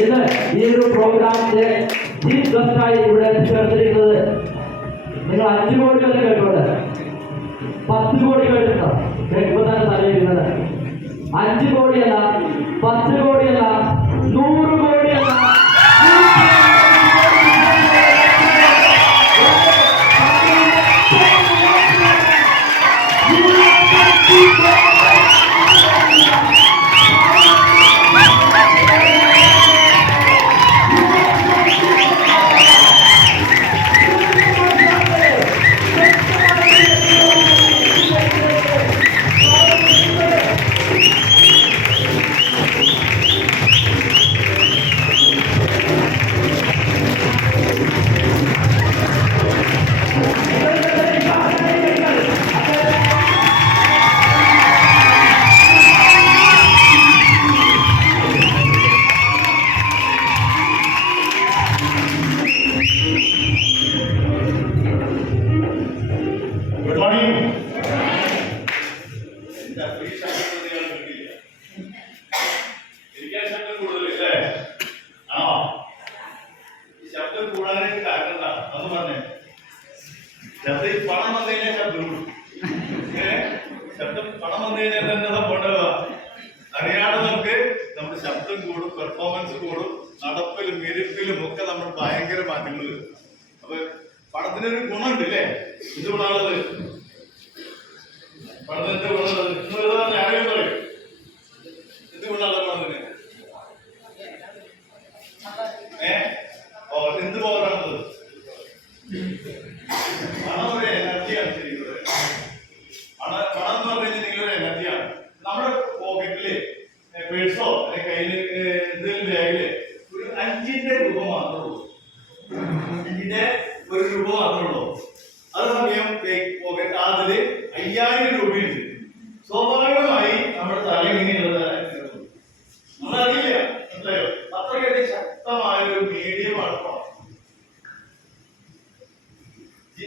ഇന്ന് ഈ ഒരു പ്രോഗ്രാമിന്റെ ചീഫ് ഗസ്റ്റായി ഇവിടെ ചേർത്തിരിക്കുന്നത് നിങ്ങൾ 5 കോടി വരെ കേട്ടോണ്ട് 10 കോടി കേട്ടിട്ടോ കേൾക്കുമ്പോൾ തന്നെ തലയിരിക്കുന്നത് 5 കോടിയല്ല 10 കോടിയല്ല 100 കോടിയല്ല പണം വന്നു കഴിഞ്ഞാൽ ശബ്ദം പണം വന്നു കഴിഞ്ഞാൽ തന്നെ സംഭവം അറിയാതെ നമുക്ക് നമ്മുടെ ശബ്ദം കൂടും, പെർഫോമൻസ് കൂടും, നടപ്പിലും ഇരിപ്പിലും ഒക്കെ നമ്മൾ ഭയങ്കര മാറ്റങ്ങൾ വരും. അപ്പൊ പണത്തിനൊരു ഗുണമുണ്ട് അല്ലേ? ഇത് ഗുണമുള്ളത് പണത്തിന്റെ ഗുണമുള്ളത് ആരെയും പറയും ഇത് ഗുണമുള്ളത് പണത്തിന് എന്ത് പോകാറുള്ളത് പണം ഒരു എനർജിയാണ് ശരിക്കുന്നത്. പണം എന്ന് പറഞ്ഞു കഴിഞ്ഞാൽ നിങ്ങളൊരു എനർജിയാണ്. നമ്മുടെ പോക്കറ്റില് പേഴ്സോ അല്ലെങ്കിൽ കയ്യില് എന്തെങ്കിലും ബാഗില് ഒരു 5 രൂപ മാത്രമേ ഉള്ളൂ. 5 രൂപ മാത്രമേ ഉള്ളൂ. അത് സമയം പോക്കറ്റ് അതില് 5000 രൂപയുണ്ട്. സ്വാഭാവികമായി നമ്മുടെ തല ഇങ്ങനെയുള്ളത് നമ്മളറിയില്ല. മനസ്സിലായോ? അത്രയ്ക്ക് ശക്തമായ ഒരു മീഡിയമാണ് പണം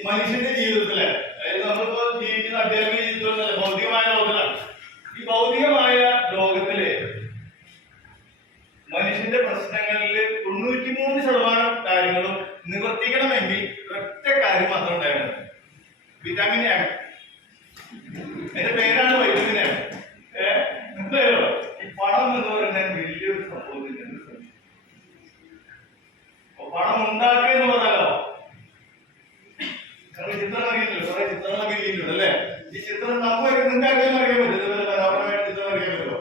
മനുഷ്യന്റെ ജീവിതത്തില്. അതായത് നമ്മളിപ്പോ ജീവിക്കുന്ന അധ്യാത്മിക ജീവിതത്തിലല്ല, ഭൗതികമായ ലോകത്തിലാണ്. ഈ ഭൗതികമായ ലോകത്തില് മനുഷ്യന്റെ പ്രശ്നങ്ങളിൽ 93% കാര്യങ്ങളും നിവർത്തിക്കണമെങ്കിൽ ഒറ്റ കാര്യം മാത്രം ഉണ്ടായിരുന്നു, വിറ്റാമിൻ എ. അതിന്റെ പേരാണ് വൈറ്റമിൻ എ. എന്തായാലും ഈ പണം എന്ന് പറയുന്നത് വലിയൊരു സംഭവത്തില്ല. പണം ഉണ്ടാക്കുക എന്ന് പറഞ്ഞാലോ ചിത്രം അറിയുന്നില്ല, കുറെ ചിത്രങ്ങളൊക്കെ ഇരിക്കുന്നുണ്ട് അല്ലേ? ഈ ചിത്രം നമുക്ക് നിങ്ങൾക്ക് അറിയാൻ അറിയാൻ പറ്റും. ഇതുപോലെ മനോഹരമായിട്ട് ചിത്രം അറിയാൻ പറ്റുമോ?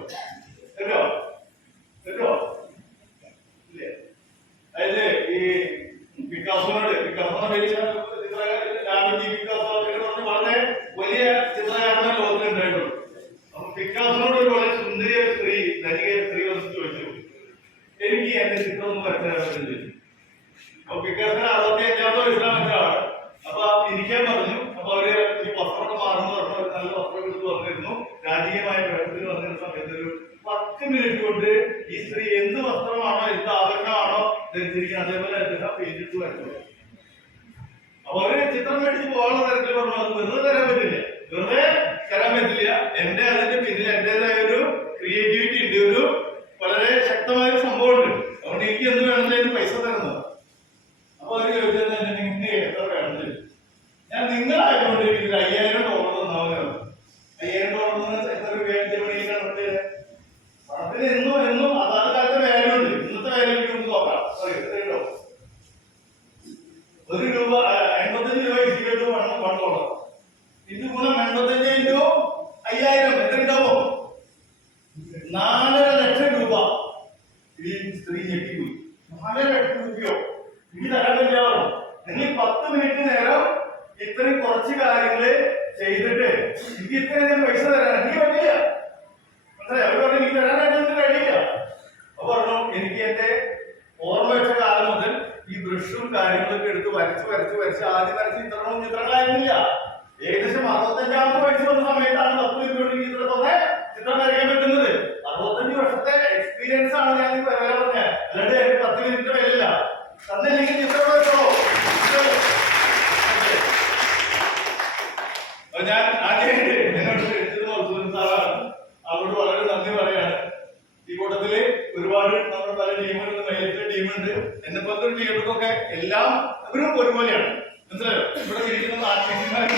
പറ്റുമോ? പറ്റുമോ? ഇല്ലേ? അതായത് ഈ പിക്കാസോനോട് വളരെ വലിയ ചിത്രകാരനെ ലോകത്തിൽ ഉണ്ടായിട്ടുള്ളൂ. അപ്പൊ പിക്കാസോനോട് ഒരു വളരെ സുന്ദരിയ സ്ത്രീ, ധനിക സ്ത്രീ വന്ന് ചോദിച്ചു, എനിക്ക് എന്റെ ചിത്രം ഒന്ന് വരച്ചാൽ ചോദിച്ചു. അപ്പൊ പിക്കാസിന് 65 വയസ്സിലാണ് വെച്ചാണ്. അപ്പൊ ഇരിക്കാൻ പറഞ്ഞു. അപ്പൊ അവര് ഈ വസ്ത്രമൊക്കെ മാറുന്നു പറഞ്ഞു. നല്ല വസ്ത്രം എടുത്ത് വന്നിരുന്നു. രാജകീയമായ വേഷത്തിൽ വന്നിരുന്ന സമയത്ത് ഒരു 10 മിനിറ്റ് കൊണ്ട് ഈ സ്ത്രീ എന്ത് വസ്ത്രമാണോ എന്ത് ആഭരണമാണോ ധരിച്ചിരിക്കുന്നത് അതേപോലെ പേജിട്ട് വരച്ചു. അപ്പൊ അവര് ചിത്രം മേടിച്ച് പോകാനുള്ള തരത്തിൽ പറഞ്ഞു അത് വെറുതെ തരാൻ പറ്റില്ല, വെറുതെ തരാൻ പറ്റില്ല. എന്റെ അതിന്റെ പിന്നിൽ എന്റേതായ ഒരു ക്രിയേറ്റിവിറ്റി ഉണ്ട്, ഒരു വളരെ ശക്തമായ ഒരു സംഭവം ഉണ്ട്. അതുകൊണ്ട് എനിക്ക് എന്ത് വേണമെങ്കിലും പൈസ തരുന്നത്. അപ്പൊ അവര് ചോദിച്ചത് നിങ്ങൾക്ക് എത്ര വേണമെങ്കിൽ ഞാൻ നിങ്ങളായതുകൊണ്ട് എനിക്ക് $5000 തന്നാവുന്നതാണ്. $5000 എത്ര രൂപയാണ് പണത്തിന് എന്നും അതാത് കാലത്തെ വാല്യൂ ഉണ്ട്. ഇന്നത്തെ വാല്യൂ നമുക്ക് നോക്കാം. എത്രയുണ്ടോ? $1 85 രൂപ $1. ഇത് ഗുണം 85 × 5000 എത്ര ഉണ്ടാവോ? 4.5 ലക്ഷം രൂപ. ഈ സ്ത്രീ ഞെട്ടിപ്പോയി. 4 ലക്ഷം രൂപയോ? എനിക്ക് തരാൻ പറ്റില്ലാവോ? നിങ്ങൾ 10 മിനിറ്റ് നേരം ഇത്രയും കുറച്ച് കാര്യങ്ങള് ചെയ്തിട്ട് എനിക്ക് ഇത്രയും പൈസ തരാൻ എനിക്ക് പറ്റില്ല. മനസ്സിലായി? അവർ പറഞ്ഞു എനിക്ക് തരാനായിട്ട് കഴിയില്ല. അപ്പൊ പറഞ്ഞു എനിക്ക് എന്റെ ഓർമ്മ വെച്ച കാലം മുതൽ ഈ ബ്രഷും കാര്യങ്ങളൊക്കെ എടുത്ത് വരച്ച് ആദ്യം വരച്ച് ചിത്രങ്ങളായിരുന്നില്ല. ഏകദേശം 65 വയസ്സ് വന്ന സമയത്താണ് 10 മിനിറ്റ് കൊണ്ട് ചിത്രം വരയ്ക്കാൻ പറ്റുന്നത്. 65 വർഷത്തെ എക്സ്പീരിയൻസ് ആണ് ഞാൻ വില പറഞ്ഞത്. അല്ലാണ്ട് 10 മിനിറ്റ് വിലയില്ല. തന്നില്ലെങ്കിൽ ചിത്രം വരച്ചോ. ഞാൻ ആദ്യമായിട്ട് എന്നോട് സാറാണ്, അവരോട് വളരെ നന്ദി പറയാണ്. ഈ കൂട്ടത്തില് ഒരുപാട് നമ്മുടെ പല ടീമുകളുണ്ട്, മൈലറ്റിലെ ടീമുണ്ട്, എന്നെ പോലത്തെ ടീമുകൾക്കൊക്കെ എല്ലാം അവരും ഒരുപോലെയാണ്. മനസ്സിലായോ? ഇവിടെ ഇരിക്കുന്ന ആർട്ടിസ്റ്റുമാരും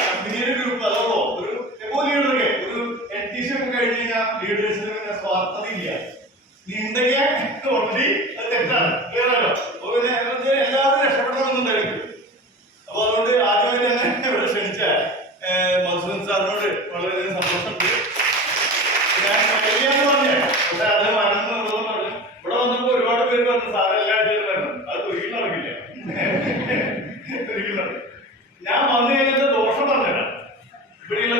കമ്പനിയുടെ ഗ്രൂപ്പ് അതോടോ ഒരു ലീഡറൊക്കെ ഒരു എൻടിസി ഒക്കെ കഴിഞ്ഞ് കഴിഞ്ഞാൽ ലീഡേഴ്സിന് പിന്നെ സ്വാർത്ഥതയില്ല. നീ ഉണ്ടെങ്കിൽ ഓൾറെഡി അത് തെറ്റാണ്. ക്ലിയർ ആണല്ലോ? അപ്പൊ പിന്നെ എല്ലാവരും രക്ഷപ്പെടണമെന്നുണ്ടായിരിക്കും. അപ്പൊ അതുകൊണ്ട് ആദ്യമായി തന്നെ ഇവിടെ ക്ഷണിച്ച മധുസൂദൻ സാറിനോട് വളരെയധികം സന്തോഷമുണ്ട്. ഞാൻ കഴിയാന്ന് പറഞ്ഞേ, പക്ഷെ അത് മറന്നു പറഞ്ഞു. ഇവിടെ വന്നപ്പോ ഒരുപാട് പേര് പറഞ്ഞു സാറ് എല്ലാ ആഴ്ചയിലും വരണം. അത് ഒരിക്കലും നടക്കില്ല, ഒരിക്കലും നടക്കില്ല. ഞാൻ വന്നു കഴിഞ്ഞാൽ ദോഷം പറഞ്ഞുതരാം. ഇവിടെയുള്ള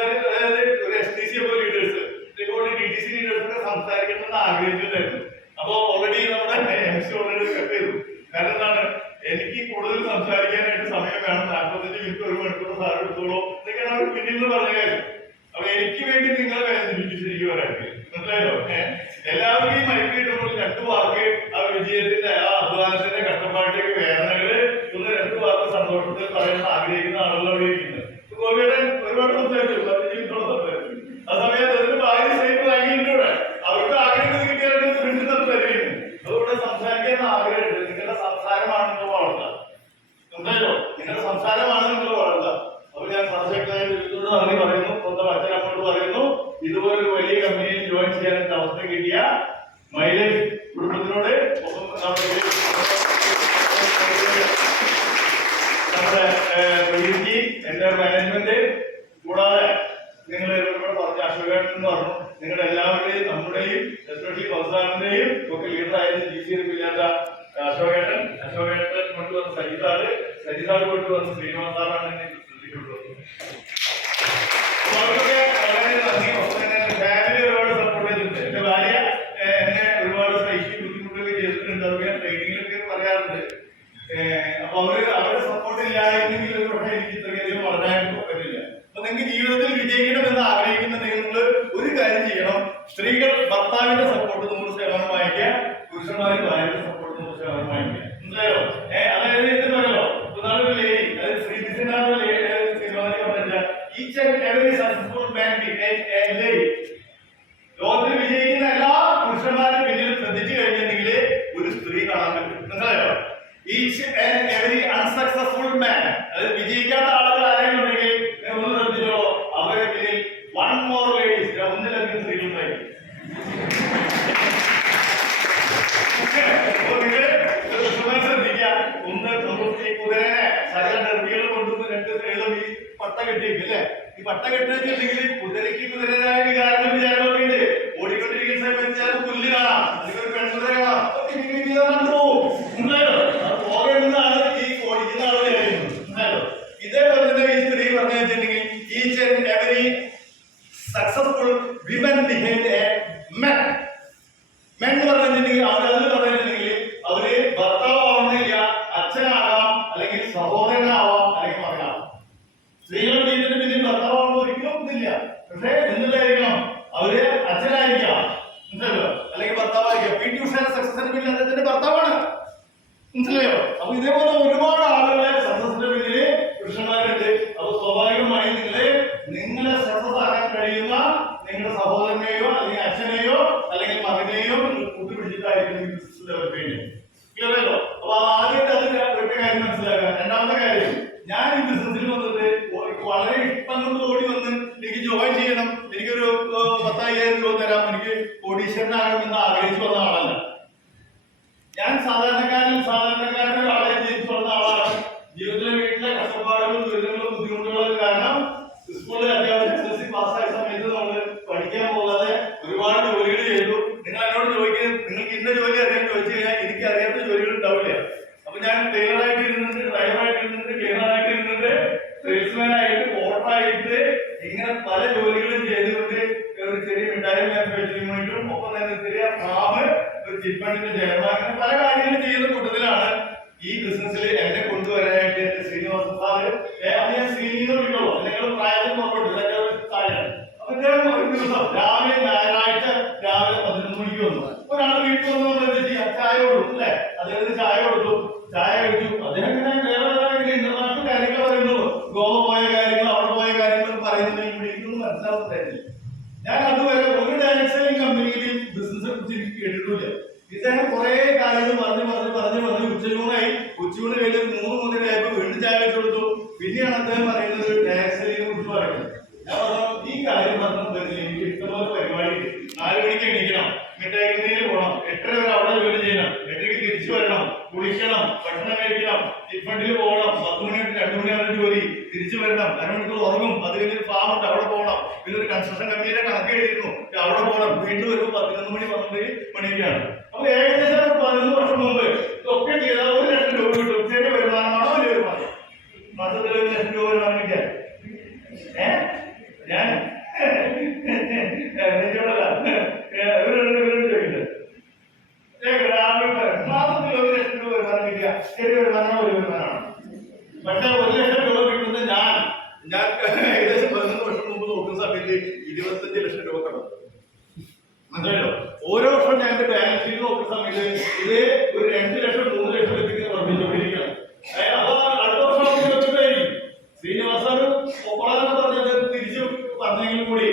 അതായത് ഒരു STC പോലെ ലീഡേഴ്സ്, ഇതേപോലെ DTC ലീഡേഴ്സൊക്കെ സംസാരിക്കണമെന്ന് ആഗ്രഹിച്ചിട്ടുണ്ടായിരുന്നു. അപ്പൊ ഓൾറെഡി നമ്മുടെ MC ഓൾറെഡി കട്ട് ചെയ്തു. കാരണം എന്താണ്, എനിക്ക് കൂടുതൽ സംസാരിക്കാനായിട്ട് സമയം വേണം, 45 മിനിറ്റ് 1 മണിക്കൂർ സാർ എടുത്തോളൂ എന്നൊക്കെയാണ് അവർ പിന്നിൽ നിന്ന് പറഞ്ഞ കാര്യം. അപ്പൊ എനിക്ക് വേണ്ടി നിങ്ങളെ വേദനിപ്പിച്ചിരിക്കും ഒരാൾക്ക്. മനസ്സിലായോ? എല്ലാവർക്കും ഈ മൈക്ക് കിട്ടുമ്പോൾ 2 വാക്ക് ആ വിജയത്തിന്റെ ആ അധ്വാനത്തിന്റെ കഷ്ടപ്പാടിലേക്ക് വേദനകള് ഒന്ന് 2 വാക്ക് സന്തോഷത്തിൽ പറയാൻ ആഗ്രഹിക്കുന്ന ആളുകൾ അവിടെ ഇരിക്കുന്നത്. ഗോപിയുടെ ഒരുപാട് സംസാരിച്ചു, 15 മിനിറ്റോളം സംസാരിച്ചു. ആ സമയത്ത് അതിന് ഭാര്യ സൈറ്റ് വാങ്ങിയിട്ടുണ്ട്. അവർക്ക് ആഗ്രഹം കിട്ടിയാലും വീണ്ടും സംസാരിക്കുന്നു. അതുകൊണ്ട് സംസാരിക്കാൻ ആഗ്രഹമുണ്ട്. നിങ്ങളുടെ സംസാരമാണ് നിങ്ങൾ വളർത്തുക. മനസ്സിലായോ? നിങ്ങളുടെ സംസാരമാണ് നിങ്ങൾ വളർത്തുക. അപ്പൊ ഞാൻ സർശക്തനായ നന്ദി പറയുന്നു. സ്വന്തം അച്ഛനമ്മോട് പറയുന്നു, ഇതുപോലൊരു വലിയ കമ്പനിയിൽ ജോയിൻ ചെയ്യാനായിട്ട് അവസരം കിട്ടിയ മൈലേജ് കുടുംബത്തിനോട് നമ്മുടെ പ്രവീൺജി, എന്റെ മാനേജ്മെന്റ്, കൂടാതെ നിങ്ങൾ ഇവിടെ പറഞ്ഞ അശോകൻ എന്ന് പറഞ്ഞു, നിങ്ങളുടെ എല്ലാവരുടെയും നമ്മുടെയും എസ്പെഷ്യലി ബസാറിന്റെയും ഒക്കെ ലീഡറായിരുന്നു GC-ഇല്ലാത്ത അശോകേട്ടൻ കൊണ്ടുവന്ന സജിസാറ് കൊണ്ടുവന്ന ശ്രീനിവാസ് സാറാണ് എന്നെ ശ്രദ്ധിക്കുന്നത്. അവർക്കൊക്കെ വളരെ നന്ദി. ഫാമിലി ഒരുപാട് സപ്പോർട്ട് ചെയ്തിട്ടുണ്ട്. എന്റെ ഭാര്യ എന്നെ ഒരുപാട് സഹിച്ച് ബുദ്ധിമുട്ടൊക്കെ ചെയ്തിട്ടുണ്ട്. അതൊക്കെ ഞാൻ ട്രെയിനിങ്ങിലൊക്കെ പറയാറുണ്ട്. അപ്പൊ അവരുടെ സപ്പോർട്ട് ഇല്ലായിരുന്നെങ്കിൽ ഒരുപക്ഷെ എനിക്ക് ഇത്രയധികം വളരാനും പറ്റില്ല. അപ്പൊ നിങ്ങൾക്ക് ജീവിതത്തിൽ വിജയിക്കണമെന്ന് ആഗ്രഹിക്കുന്നുണ്ടെങ്കിൽ നിങ്ങൾ ഒരു കാര്യം ചെയ്യണം. സ്ത്രീകൾ ഭർത്താവിന്റെ സപ്പോർട്ട് 100% വാങ്ങിക്കുക, പുരുഷന്മാർ ഭാര്യയുടെ സപ്പോർട്ട് 100% വാങ്ങിക്കുക. മനസ്സിലായോ? അതായത് ഇത് പറയല്ലോ, ഒരു ലേഡി, അതായത് ശ്രീകൃഷ്ണനാഥ each and every successful man became a lady. ലോകത്തിൽ വിജയിക്കുന്ന എല്ലാ പുരുഷന്മാരും പിന്നിൽ ശ്രദ്ധിച്ചു കഴിഞ്ഞിട്ടുണ്ടെങ്കിൽ ഒരു സ്ത്രീ കാണാൻ പറ്റും. മനസ്സിലായോ? ഈച്ച് ആൻഡ് എവരി അൺസക്സസ്ഫുൾ മാൻ, അതായത് വിജയിക്കാത്ത ആളുകൾ ആരെങ്കിലും ഉണ്ടെങ്കിൽ ഒന്ന് ശ്രദ്ധിച്ചോ, അവരെ പിന്നിൽ 1 more ladies, ഒന്നിലധികം സ്ത്രീകളുണ്ടായിരിക്കും. ശ്രദ്ധിക്കുക. ഒന്ന് ഈ കുതിരനെ സകല ഡെർബികൾ കൊണ്ടുവന്ന് 2 സ്ത്രീകളും ഈ പട്ട കെട്ടിയിരിക്കും അല്ലെ? ഈ പട്ട കെട്ടിട്ടുണ്ടെങ്കിൽ കുതിരയ്ക്ക് കുതിരനായ വികാരങ്ങളും വിചാരങ്ങളൊക്കെ ഉണ്ട്. ഓടിക്കൊണ്ടിരിക്കുന്ന സമയത്ത് പുല്ല് കാണാം, അല്ലെങ്കിൽ ഒരു പെൺകുതിര കാണാം, പോകേണ്ടതാണ് ഈ ഓടിക്കുന്ന ആളുകൾ വിചാരിക്കുന്നത്. ഇതേപോലെ തന്നെ ഈ സ്ത്രീ പറഞ്ഞു വെച്ചിട്ടുണ്ടെങ്കിൽ each and every successful women behave A men. Men എന്ന് പറഞ്ഞിട്ടുണ്ടെങ്കിൽ അവരത് പറഞ്ഞിട്ടുണ്ടെങ്കിൽ അവര് ഭർത്താവാവുന്നില്ല, അച്ഛനാകാം, അല്ലെങ്കിൽ സഹോദരനാവാം, അല്ലെങ്കിൽ മകനാവാം. സ്ത്രീകളുടെ ജീവിതത്തിന് പിന്നിൽ ഭർത്താവാണെന്ന് ഒരിക്കലും ഒന്നില്ല. പക്ഷേ എന്തിലായിരിക്കണം, അവര് അച്ഛനായിരിക്കാം, മനസ്സിലല്ലോ, അല്ലെങ്കിൽ ഭർത്താവായിരിക്കാം. PT ഉഷയുടെ സക്സസിന് പിന്നിൽ അദ്ദേഹത്തിന്റെ ഭർത്താവാണ്. മനസ്സിലായോ? അപ്പൊ ഇതേപോലെ ഒരുപാട് ആളുകളെ സക്സസിന്റെ പിന്നില് പുരുഷന്മാരുണ്ട്. അപ്പൊ സ്വാഭാവികമായി നിങ്ങളെ സക്സസ് ആക്കാൻ കഴിയുന്ന നിങ്ങളുടെ സഹോദരനെയോ അല്ലെങ്കിൽ അച്ഛനെയോ അല്ലെങ്കിൽ മകനെയോ കൂട്ടുപിടിച്ചിട്ടായിരിക്കും ക്ലിയറല്ലോ. അപ്പൊ ആദ്യത്തെ അത് ഒറ്റ കാര്യം മനസ്സിലാക്കുക. രണ്ടാമത്തെ കാര്യം, ഞാൻ ഈ ബിസിനസ്സിൽ വന്നിട്ട് വളരെ ഇഷ്ടം കൊണ്ട് ഓടി വന്ന് എനിക്ക് ജോയിൻ ചെയ്യണം, എനിക്കൊരു 10,000 രൂപ തരാം, എനിക്ക് കോടീശ്വരനാകണമെന്ന് ആഗ്രഹിച്ചു വന്ന ആളല്ല. ഞാൻ സാധാരണക്കാരൻ്റെ ഒരാളെ ജനിച്ചു വന്ന ആളാണ്. ജീവിതത്തിലെ വീട്ടിലെ കഷ്ടപ്പാടുകളും ദുരിതങ്ങളും ബുദ്ധിമുട്ടുകളും കാരണം സ്കൂളിൽ അത്യാവശ്യം SSLC പാസ്സായ സമയത്ത് നമ്മൾ പഠിക്കാൻ പോകാതെ ഒരുപാട് ജോലികൾ ചെയ്തു. നിങ്ങൾ എന്നോട് ചോദിക്കുന്നത് നിങ്ങൾക്ക് ഇന്ന ജോലി അറിയാൻ ചോദിച്ചു കഴിഞ്ഞാൽ എനിക്ക് അറിയാത്ത ജോലികൾ ഉണ്ടാവില്ല. അപ്പൊ ഞാൻ ടൈലറായിട്ട് ഇരുന്നിട്ട്, ഡ്രൈവറായിട്ട് ഇരുന്നിട്ട്, ക്ലീനറായിട്ട് ഇരുന്നിട്ട്, സെയിൽസ്മാൻ ആയിട്ട്, ഓട്ടറായിട്ട്, ഇങ്ങനെ പല ജോലികളും ചെയ്തുകൊണ്ട് ഒരു ചെറിയ മിഠായി മാനുഫാക്ചറിംഗ് വേണ്ടിയിട്ടും ഒപ്പം തന്നെ ചെറിയ ഫാമ്, ഒരു ചിറ്റ് ഫണ്ടിന്റെ ചെയർമാൻ, അങ്ങനെ പല കാര്യങ്ങളും ചെയ്യുന്ന കൂട്ടത്തിലാണ് ഈ ബിസിനസ്സിൽ എന്നെ കൊണ്ടുവരാനായിട്ട് എന്റെ ശ്രീനിവാസൻ സാറ്, ഞാൻ ശ്രീനിന്ന് വിളിക്കുള്ളൂ, നിങ്ങൾ പ്രായത്തിൽ പുറപ്പെട്ടു താഴെ. അപ്പൊ ഇദ്ദേഹം ഒരു ദിവസം രാവിലെ ഞായറാഴ്ച രാവിലെ 11 മണിക്ക് വന്നു. ഒരാൾ വീട്ടിൽ വന്ന് നമ്മൾ എന്താ ചെയ്യാം, ചായ കൊടുക്കും അല്ലെ? അദ്ദേഹത്തിന് ചായ കൊടുത്തു, ചായ കഴിച്ചു. അദ്ദേഹം ഇങ്ങനെ ഇന്റർനാഷണൽ കാര്യങ്ങൾ പറയുന്നു, ഗോവ പോയ കാര്യങ്ങൾ, അവിടെ പോയ കാര്യങ്ങൾ പറയുന്നുണ്ടെങ്കിൽ ഇവിടെ ഇതൊന്നും മനസ്സിലാവുന്നില്ല. ഞാൻ അതുവരെ ഒരു ഡയറക്ട് സെല്ലിംഗ് കമ്പനിയിലും ബിസിനസിനെ കുറിച്ച് എനിക്ക് കേട്ടിട്ടില്ല. ഇദ്ദേഹം കുറെ കാര്യങ്ങൾ പറഞ്ഞ് ഉച്ചയൂണ് കഴിഞ്ഞ് ഒരു 3 മുതലായപ്പോൾ വീണ്ടും ചായ വെച്ച് കൊടുത്തു. പിന്നെയാണ് അദ്ദേഹം പറയുന്നത് ഡയറക്ട് സെല്ലിങ്ങിനെ കുറിച്ച് പറയുന്നത്. ഞാൻ പറഞ്ഞു ഈ കാര്യം പറഞ്ഞു എനിക്ക് ഇഷ്ടംപോലെ പരിപാടി 4 മണിക്ക് എണീക്കണം, മിഠായി കമ്പനിയിൽ പോകണം, 8:30 വരെ അവിടെ ജോലി ചെയ്യണം, 8:00 തിരിച്ചു വരണം, കുളിക്കണം, ഭക്ഷണം കഴിക്കണം, ചിറ്റ് ഫണ്ടിൽ പോകണം, 10 മണി 2 മണി വരെ ജോലി, തിരിച്ചു വരണം, അരമണിക്കൂർ ഉറങ്ങും, അത് കഴിഞ്ഞൊരു ഫാം ഉണ്ട് അവിടെ പോകണം, പിന്നെ ഒരു കൺസ്ട്രക്ഷൻ കമ്പനിയുടെ കണക്ക് എഴുതിയിരുന്നു അവിടെ പോകണം, വീണ്ടും വരുമ്പോൾ 11 മണി 12 മണിയൊക്കെയാണ്. അപ്പൊ ഏകദേശം 11 വർഷം മുമ്പ് ഇതൊക്കെ ചെയ്താൽ 1 ലക്ഷം രൂപ കിട്ടും. ചെറിയ വരുമാനമാണോ വലിയ വരുമാനം? മാസത്തിൽ 1 ലക്ഷം രൂപ വരുമാനം കിട്ടിയാൽ ഞാൻ മാസത്തിൽ 1 ലക്ഷം രൂപ വരുമാനം കിട്ടിയ ചെറിയ വരുമാനമാണോ വലിയ വരുമാനമാണ്? പക്ഷെ 1 ലക്ഷം രൂപ കിട്ടുന്ന ഞാൻ ഏകദേശം 11 വർഷം മുമ്പ് നോക്കുന്ന സമയത്ത് 25 ലക്ഷം രൂപ കടന്നു. മനസ്സിലായോ? ഓരോ വർഷം ഞാൻ എന്റെ ബാലൻസ് ഷീറ്റ് നോക്കുന്ന സമയത്ത് ഇത് ഒരു 2 ലക്ഷം 3 ലക്ഷം എത്തിക്കുന്ന വർദ്ധിച്ചുകൊണ്ടിരിക്കുകയാണ്. അപ്പൊ അടുത്ത വർഷം വെച്ചിട്ടായിരിക്കും ശ്രീനിവാസ പറഞ്ഞത് തിരിച്ചു പറഞ്ഞെങ്കിലും കൂടി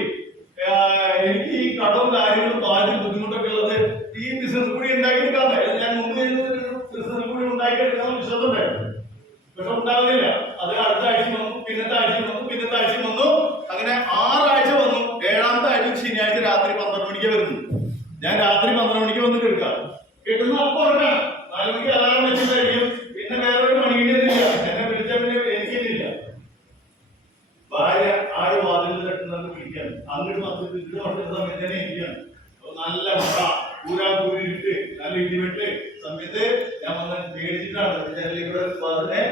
എനിക്ക് ഈ കടവും കാര്യങ്ങളും ബാധ്യത ബുദ്ധിമുട്ടൊക്കെ ഉള്ളത് ഈ ബിസിനസ് കൂടി ഉണ്ടാക്കിയെടുക്കാൻ ഞാൻ മുമ്പ് ബിസിനസ് കൂടി ഉണ്ടാക്കിയെടുക്കാൻ വിശ്വാസമുണ്ടായിരുന്നു. പക്ഷെ ഉണ്ടാകുന്നില്ല. അത് അടുത്ത ആഴ്ച വന്നു, പിന്നത്തെ ആഴ്ച വന്നു, പിന്നത്തെ ആഴ്ച വന്നു, അങ്ങനെ 6 ആഴ്ച വന്നു. 7ാമത്തെ ആഴ്ച ശനിയാഴ്ച രാത്രി 12 മണിക്ക് വരുന്നു. ഞാൻ രാത്രി 12 മണിക്ക് വന്ന് കേൾക്കാം. കിട്ടുന്ന അപ്പോൾ ഉറങ്ങാണ്. 4 മണിക്ക് അലാറം വെച്ചിട്ടായിരിക്കും. പിന്നെ വേറൊരു മണിയിടുന്നില്ല. എന്നെ വിളിച്ചാൽ പിന്നെ എനിക്കില്ല. ഭാര്യ ആര് വാതിൽ തട്ടുന്നത് വിളിക്കാൻ അങ്ങോട്ട് മറ്റുന്ന സമയത്ത് തന്നെ എനിക്കാണ്. നല്ല മഴ, പൂരാപൂരിട്ട്, നല്ല ഇടിവെട്ട് സമയത്ത് ഞാൻ വന്ന് പേടിച്ചിട്ടാണ്.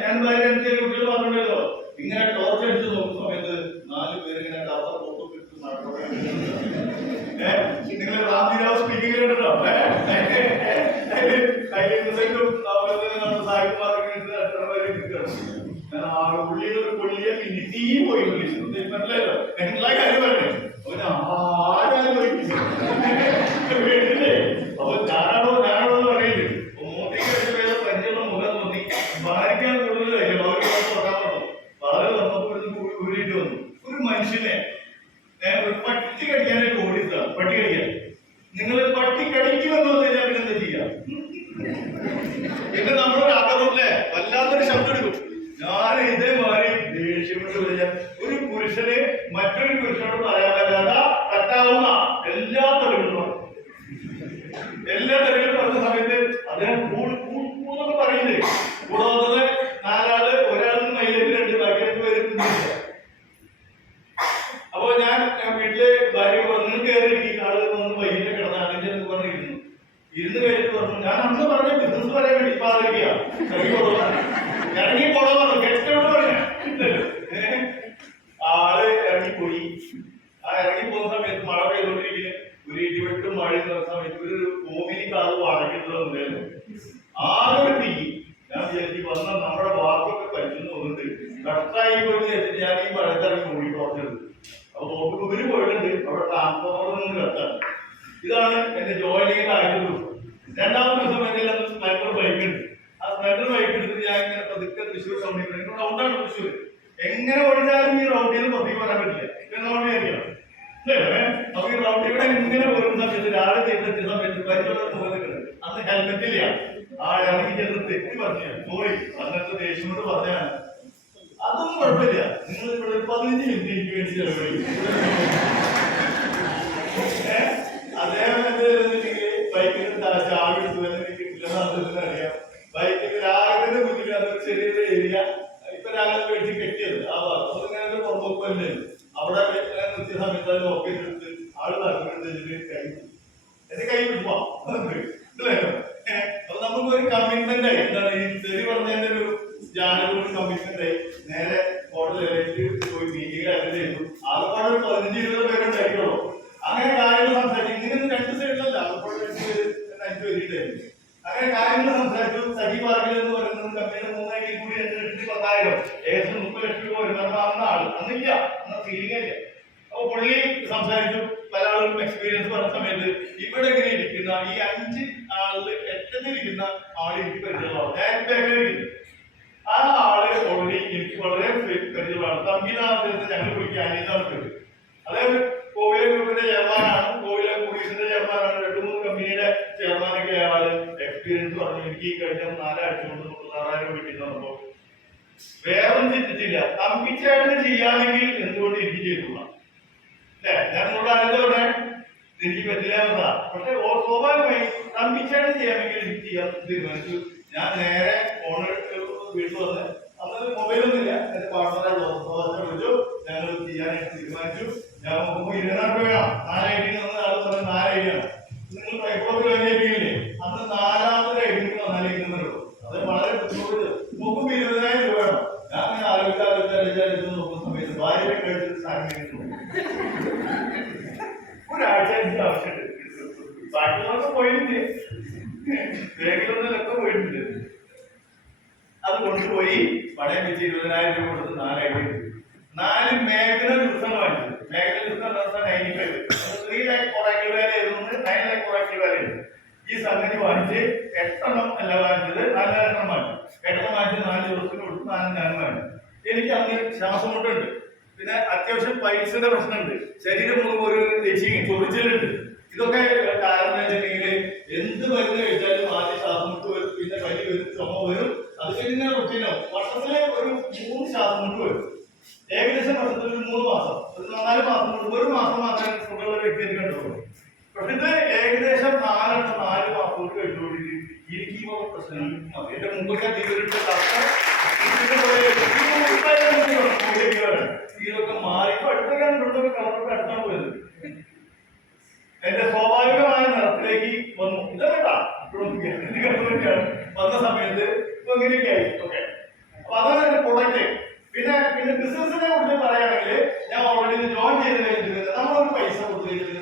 ഞാൻ ഭാര്യ കുട്ടികൾ പറഞ്ഞല്ലോ, ഇങ്ങനെ ടോർച്ച് അടിച്ച് നോക്കുന്ന സമയത്ത് 4 പേര് ഇങ്ങനെ കറുത്ത ഫോട്ടോ ഇട്ട് നിങ്ങൾ റാംജിരാവ് സ്പീക്കിംഗ് കേട്ടോ. ഉള്ളിൽ ഒരു കൊള്ളിയെ മിനിറ്റി പോയി മനസ്സിലായല്ലോ. എല്ലാ കാര്യം പറഞ്ഞു ആരാലും വീട്ടില്ലേ. അപ്പൊ ഞാനാണോ എന്ന് പറയുന്നത് മോദിക്ക് വേറെ പരിചയമുള്ള മുഖം തോന്നി. ഭാര്യയ്ക്കാണ് കൂടുതലായി വളരെ വന്നപ്പോൾ കൂടിയിട്ട് വന്നു. ഒരു മനുഷ്യനെ ഒരു പട്ടി കടിക്കാനായിട്ട് ഓടിച്ചതാണ്. പട്ടി കടിക്കാൻ നിങ്ങൾ പട്ടി കടിക്കുമെന്ന് പറഞ്ഞാൽ പിന്നെ എന്താ ചെയ്യാം? പിന്നെ നമ്മളൊരു ആഗ്രഹമില്ലേ വല്ലാത്തൊരു ശബ്ദം എടുക്കും. ഞാൻ ഇതേമാതിരി ദേഷ്യപ്പെട്ട് കഴിഞ്ഞാൽ ഒരു പുരുഷന് മറ്റൊരു പുരുഷനോട് പറയാൻ പറ്റാത്ത പറ്റാവുന്ന എല്ലാ തെളിവുകളും പറഞ്ഞ സമയത്ത് അദ്ദേഹം കൂടുതൽ പറയുന്നത് കൂടാതെ 4 ആള് ഒരാളിന് മൈലേജ് 2 ബാക്കി 2 പേര്. അപ്പൊ ഞാൻ വീട്ടില് ഭാര്യ പറഞ്ഞു കയറിയിരിക്കും. ആള് വന്ന് വൈകിട്ട് കിടന്ന് അതിന്റെ ഇരുന്ന് കഴിഞ്ഞിട്ട് പറഞ്ഞു ഞാൻ അന്ന് പറഞ്ഞ ബിസിനസ് പറയാൻ വേണ്ടി പാതിരിക്കുക ഇറങ്ങി പോകാൻ പറഞ്ഞു. കെട്ടോട് പറഞ്ഞു. ആള് ഇറങ്ങിപ്പോയി. ആ ഇറങ്ങി പോകുന്ന സമയത്ത് മഴ പെയ്തുകൊണ്ടിരിക്കുന്നു. ഒരു ഇടിവെട്ടും മഴ സമയത്ത് ഒരു ഓമിനി കാറ് വാടകയ്ക്കുള്ളതായിരുന്നു. ആകെ തീ. ഞാൻ വിചാരിച്ചു വന്ന നമ്മുടെ വാക്കൊക്കെ പറ്റുന്ന തോന്നുന്നുണ്ട്. കഷ്ടായി പോയി ഞാൻ ഈ മഴത്തിറങ്ങി ഓടി തോർച്ചത്. അപ്പൊ നോക്കുമ്പോൾ ഇവര് പോയിട്ടുണ്ട്. അവിടെ ട്രാൻസ്ഫോമറിൽ നിന്ന് കത്താണ്. ഇതാണ് എന്റെ ജോലിയുടെ ആദ്യ ദിവസം. 2ാമത്തെ ദിവസം എന്റെ സ്പ്ലെൻഡർ ബൈക്ക് ഉണ്ട്. ആ സ്പ്ലെൻഡർ ബൈക്ക് എടുത്തിട്ട് ഞാൻ ഇങ്ങനെ പതുക്കെ തൃശ്ശൂർ ടൗണിൽ റൗണ്ടാണ് തൃശ്ശൂർ. എങ്ങനെ ഓടിച്ചാലും ഈ റൗണ്ടിൽ നിന്ന് പുറത്തേക്ക് വരാൻ പറ്റില്ല. റൗണ്ട് ആയിരിക്കണം അല്ലേ? അപ്പൊ ഈ റൗണ്ടിലൂടെ ഇങ്ങനെ പോകുന്ന സമയത്ത് രാവിലെ ചെയ്തെത്തിയ സമയത്ത് പരിചയമുള്ള മുഖത്തുണ്ട്. അന്ന് ഹെൽമെറ്റ് ഇല്ല. ആ ഇറങ്ങി ചെന്ന് തെറ്റി പറഞ്ഞു പോയി. അന്നത്തെ ദേഷ്യം കൊണ്ട് പറഞ്ഞാണ്. അതൊന്നും കുഴപ്പമില്ല. നിങ്ങൾ ഇവിടെ 15 മിനിറ്റ് എനിക്ക് വേണ്ടി ചെലവഴിക്കും. അദ്ദേഹം ബൈക്കിന് ചാവി എടുത്തു എന്ന് കിട്ടില്ലെന്ന് അറിയാം. ബൈക്കിന് രാവിലെ മുന്നിൽ അതൊരു ചെറിയൊരു ഏരിയ ഇപ്പൊ രാവിലെ മേടിച്ച് കെട്ടിയത് ആ ഭാഗത്ത് പുറത്തുവെക്കല്ലേ. അവിടെ നിർത്തിയ സമയത്ത് അത് ലോക്ക് ചെയ്തെടുത്ത് ആള് നടന്നിട്ട് എന്റെ കൈ വിട്ടുവാ മനസ്സിലായോ? അപ്പൊ നമുക്ക് ഒരു കമ്മിറ്റ്മെന്റ് ആയി. എന്താണ് ഈ തെറി പറഞ്ഞതിന്റെ ഒരു ജാനൊരു കമ്മിറ്റ്മെന്റ് ആയി. നേരെ ഹോട്ടലിലേക്ക് പോയി മീറ്റിംഗ് അറ്റൻഡ് ചെയ്തു. ആകെപ്പാടെ ഒരു 15-20 പേരുണ്ടായിട്ടുള്ളൂ. അങ്ങനെ കാര്യങ്ങൾ സംസാരിച്ചു. ഇങ്ങനെ 2 സൈഡിലല്ല ആകെപ്പാടെ 5 പേരിട്ടായിരുന്നു. അങ്ങനെ കാര്യങ്ങൾ സംസാരിച്ചു. സജി പാർക്കിൽ എന്ന് പറയുന്നത് കമ്പനിയുടെ 3 ഐ കൂടി 2,10,000 ഏകദേശം 30 ലക്ഷം രൂപ വരുന്ന ആള് അന്നില്ല. അന്ന് ഫീലിംഗ് ഇല്ല. അപ്പൊ പുള്ളി സംസാരിച്ചു. പല ആളുകളും എക്സ്പീരിയൻസ് പറഞ്ഞ സമയത്ത് ഇവിടെ ഇങ്ങനെ ഇരിക്കുന്ന ഈ 5 ആളിൽ ഏറ്റത്തിരിക്കുന്ന ആള് എനിക്ക് പരിചയമാണ്. ആ ആള് ഓൾറെഡി എനിക്ക് വളരെ പരിചയമാണ്. തമ്മിലാണ് ഞങ്ങൾ വിളിക്കാൻ അതായത് അയച്ചുകൊണ്ട് 36,000 വീട്ടിൽ വന്നപ്പോ വേറൊന്നും ചിന്തിച്ചില്ല. തമ്പിച്ചേട്ടന് ചെയ്യാമെങ്കിൽ എന്തുകൊണ്ട് എനിക്ക് ചെയ്തുള്ള അല്ലെ? ഞാൻ നിങ്ങളോട് ആരെന്താ പറഞ്ഞേ? എനിക്ക് പറ്റില്ല എന്നതാ. പക്ഷെ സ്വാഭാവികമായി തമ്പിച്ചേട്ടൻ ചെയ്യാമെങ്കിൽ എനിക്ക് ചെയ്യാൻ തീരുമാനിച്ചു. ഞാൻ നേരെ ഫോണ് വീട്ടിൽ വന്ന് അന്ന് മൊബൈലൊന്നുമില്ല, എന്റെ പാർട്ട്ണറെ വിളിച്ചു, ഞങ്ങൾ ചെയ്യാനായിട്ട് തീരുമാനിച്ചു. ഞാൻ നോക്കുമ്പോ 20,000 രൂപ വേണം. 4 ഐ ഡി വന്ന ആൾ പറഞ്ഞ 4 ഐ ഡിയാണ്. നിങ്ങൾ ട്രൈപ്പോർട്ട് വേണ്ടിയില്ലേ? അന്ന് 4ാമത്തെ ഐ ഡിക്ക് വന്നാലേക്കുന്നുള്ളൂ. അത് വളരെ ബുദ്ധിമുട്ട്. നോക്കുമ്പോ 20,000 രൂപ വേണം. ഞാൻ അങ്ങനെ ആലോചിച്ച് നോക്കുന്ന സമയത്ത് ഭാര്യയെ കേട്ടിട്ട് സാധനം ഒരാഴ്ച എനിക്ക് ആവശ്യമുണ്ട്. ബാക്കിയുള്ളതൊക്കെ പോയിട്ടുണ്ട്, ബാഗിലൊന്നിലൊക്കെ പോയിട്ടുണ്ട്. അത് കൊണ്ടുപോയി പണയം വെച്ച് 20,000 രൂപ കൊടുത്ത് 4 ഐ ഡി 4 മേഖല ദിവസം വാങ്ങിച്ചു. മേഖല ദിവസം 95 3 lakh കോറാക്കി വാല്യൂ എഴുതുന്നത് 9 lakh കോറാക്കി വാല്യൂ. ഈ സംഗതി വാങ്ങിച്ച് 8 എണ്ണം അല്ല വാങ്ങിച്ചത്, 4 എണ്ണം വാങ്ങിച്ചു. 8 എണ്ണം വാങ്ങിച്ച് 4 ദിവസത്തിന് കൊടുത്ത് 4 ഞാൻ വാങ്ങിച്ചു. എനിക്ക് അന്ന് ശ്വാസം മുട്ടുണ്ട്, പിന്നെ അത്യാവശ്യം പൈസയുടെ പ്രശ്നമുണ്ട്, ശരീരം ഒരു ചൊറിച്ചിലുണ്ട്. ഇതൊക്കെ കാരണം വെച്ചിട്ടുണ്ടെങ്കിൽ എന്ത് മരുന്ന് കഴിച്ചാലും ആദ്യം ശ്വാസം മുട്ട് വരും, പിന്നെ കൈ വരും, ചുമ വരും. അത് കഴിഞ്ഞ റുട്ടീനോ വർഷത്തിലെ ഒരു 3 ശ്വാസം മുട്ട് വരും. ഏകദേശം വർഷത്തിൽ 3 മാസം, ഒരു 4 മാസം കൊണ്ട് 1 മാസം മാത്രമേ സുഖമുള്ള വ്യക്തി എനിക്ക് കണ്ടുള്ളൂ. പക്ഷെ ഇത് ഏകദേശം 4 മാസം കൊണ്ട് കഴിച്ചുകൊണ്ടിരിക്കും. എനിക്ക് ഈ പ്രശ്നങ്ങൾ എന്റെ മുമ്പൊക്കെ തീവ്രട്ട് ഇതൊക്കെ മാറിപ്പോ അടുത്തൊക്കെ കളറൊക്കെ അടുത്താണ് പോയത്. എന്റെ സ്വാഭാവികമായ നിറത്തിലേക്ക് വന്നു. ഇതല്ല വന്ന സമയത്ത് ഇപ്പൊ ഇങ്ങനെയൊക്കെയായി. ഓക്കെ, അപ്പൊ അതാണ് എന്റെ പ്രൊഡക്റ്റ്. പിന്നെ ബിസിനസിനെ കുറിച്ച് പറയുകയാണെങ്കിൽ ഞാൻ ഓൾറെഡി ജോയിൻ ചെയ്ത് കഴിഞ്ഞിട്ട് നമ്മളൊരു പൈസ കൊടുത്തു കഴിഞ്ഞിട്ട്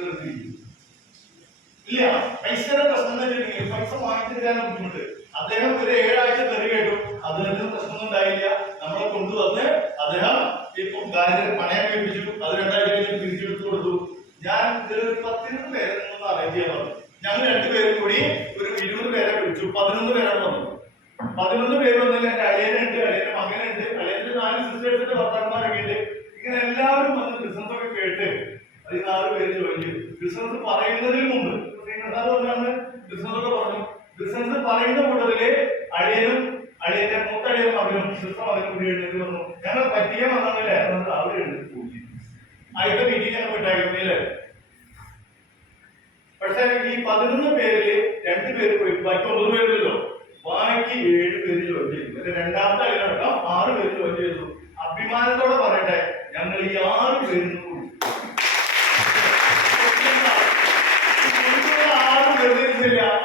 ഇല്ല. പൈസയുടെ പ്രശ്നം എന്ന് വെച്ചിട്ടുണ്ടെങ്കിൽ പൈസ വാങ്ങിച്ചു തരാൻ ബുദ്ധിമുട്ട്. അദ്ദേഹം ഒരു 7 ആഴ്ച തെറി കേട്ടു, അദ്ദേഹത്തിന് പ്രശ്നമൊന്നും ഉണ്ടായില്ല. നമ്മളെ കൊണ്ടുവന്ന് അദ്ദേഹം ഇപ്പം കാര്യത്തിൽ പണയം ഏൽപ്പിച്ചു. അത് 2 ആഴ്ച കഴിഞ്ഞ് തിരിച്ചെടുത്ത് കൊടുത്തു. ഞാൻ ഇതിലൊരു 10-20 പേരെ ഒന്ന് അറേഞ്ച് ചെയ്യാൻ പറഞ്ഞു. ഞങ്ങൾ 2 പേരും കൂടി ഒരു 20 പേരെ വിളിച്ചു. 11 പേരാണ് വന്നത്. 11 പേര് വന്നതിൽ എന്റെ അളിയനുണ്ട്, അളിയന്റെ മകനുണ്ട്, അളിയന്റെ 4 സിസ്റ്റേഴ്സിന്റെ ഭർത്താക്കന്മാരൊക്കെ ഉണ്ട്. ഇങ്ങനെ എല്ലാവരും വന്ന് ബിസിനസ് ഒക്കെ കേട്ട് 14 പേര് ജോയിൻ ചെയ്തു. ബിസിനസ് പറയുന്നതിന് മുമ്പ് ബിസിനസ് ഒക്കെ പറഞ്ഞു. ബിസിനസ് പറയുന്ന കൂട്ടത്തില് അളിയന്റെ മൂത്ത അളിയനും മകനും സിസ്റ്റർ മകനും കൂടി എഴുന്നേറ്റ് വന്നു. ഞങ്ങൾ പറ്റിയ വന്നില്ലേ അവർ എഴുന്നേറ്റ് പോയി. ആദ്യത്തെ മീറ്റിംഗ് ഞങ്ങൾ വിട്ടായിരുന്നില്ലേ. പക്ഷെ ഈ 11 പേരില് 2 പേര് പോയി, ബാക്കി 9 പേരിലല്ലോ, ബാക്കി 7 പേര് ജോയിൻ ചെയ്തു. എന്റെ രണ്ടാമത്തെ അളിയനടക്കം 6 പേര് ജോയിൻ ചെയ്തു. അഭിമാനത്തോടെ പറയട്ടെ, ഞങ്ങൾ ഈ 6 പേരിൽ നിന്ന്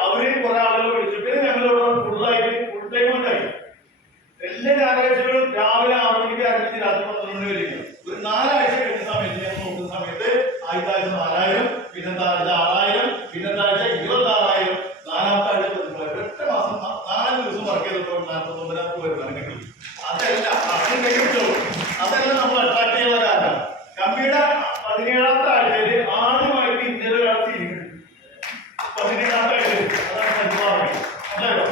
അവര് കുറെ ആളുകൾ വിളിച്ചിട്ട് ഞങ്ങളോട് ഫുൾ ടൈം ഉണ്ടായി. എല്ലാ ഞായറാഴ്ചകളും രാവിലെ 6 മണിക്ക് ആരംഭിച്ച് രാത്രി 11 മണി വരെ. ഒരു 4 ആഴ്ച കഴിഞ്ഞ സമയത്ത് ഞങ്ങൾ നോക്കുന്ന സമയത്ത് ആദ്യത്തെ ആഴ്ച 4,000, പിന്നത്തെ ആഴ്ച 6,000, പിന്നത്തെ ആഴ്ച 26,000, 4ാമത്തെ ആഴ്ച 8 മാസം 4 ദിവസം വർക്ക് ചെയ്തപ്പോൾ 49,000 വരുമാനം. അതല്ല നമ്മൾ അട്രാക്ട് ചെയ്യാനുള്ള കാരണം. കമ്പിയുടെ 17ാമത്തെ ആഴ്ചയിൽ ആദ്യമായിട്ട് ഇന്ത്യയിൽ ഒരാൾ തിരിഞ്ഞു. 17ാമത്തെ ആഴ്ചയിൽ അതാണ്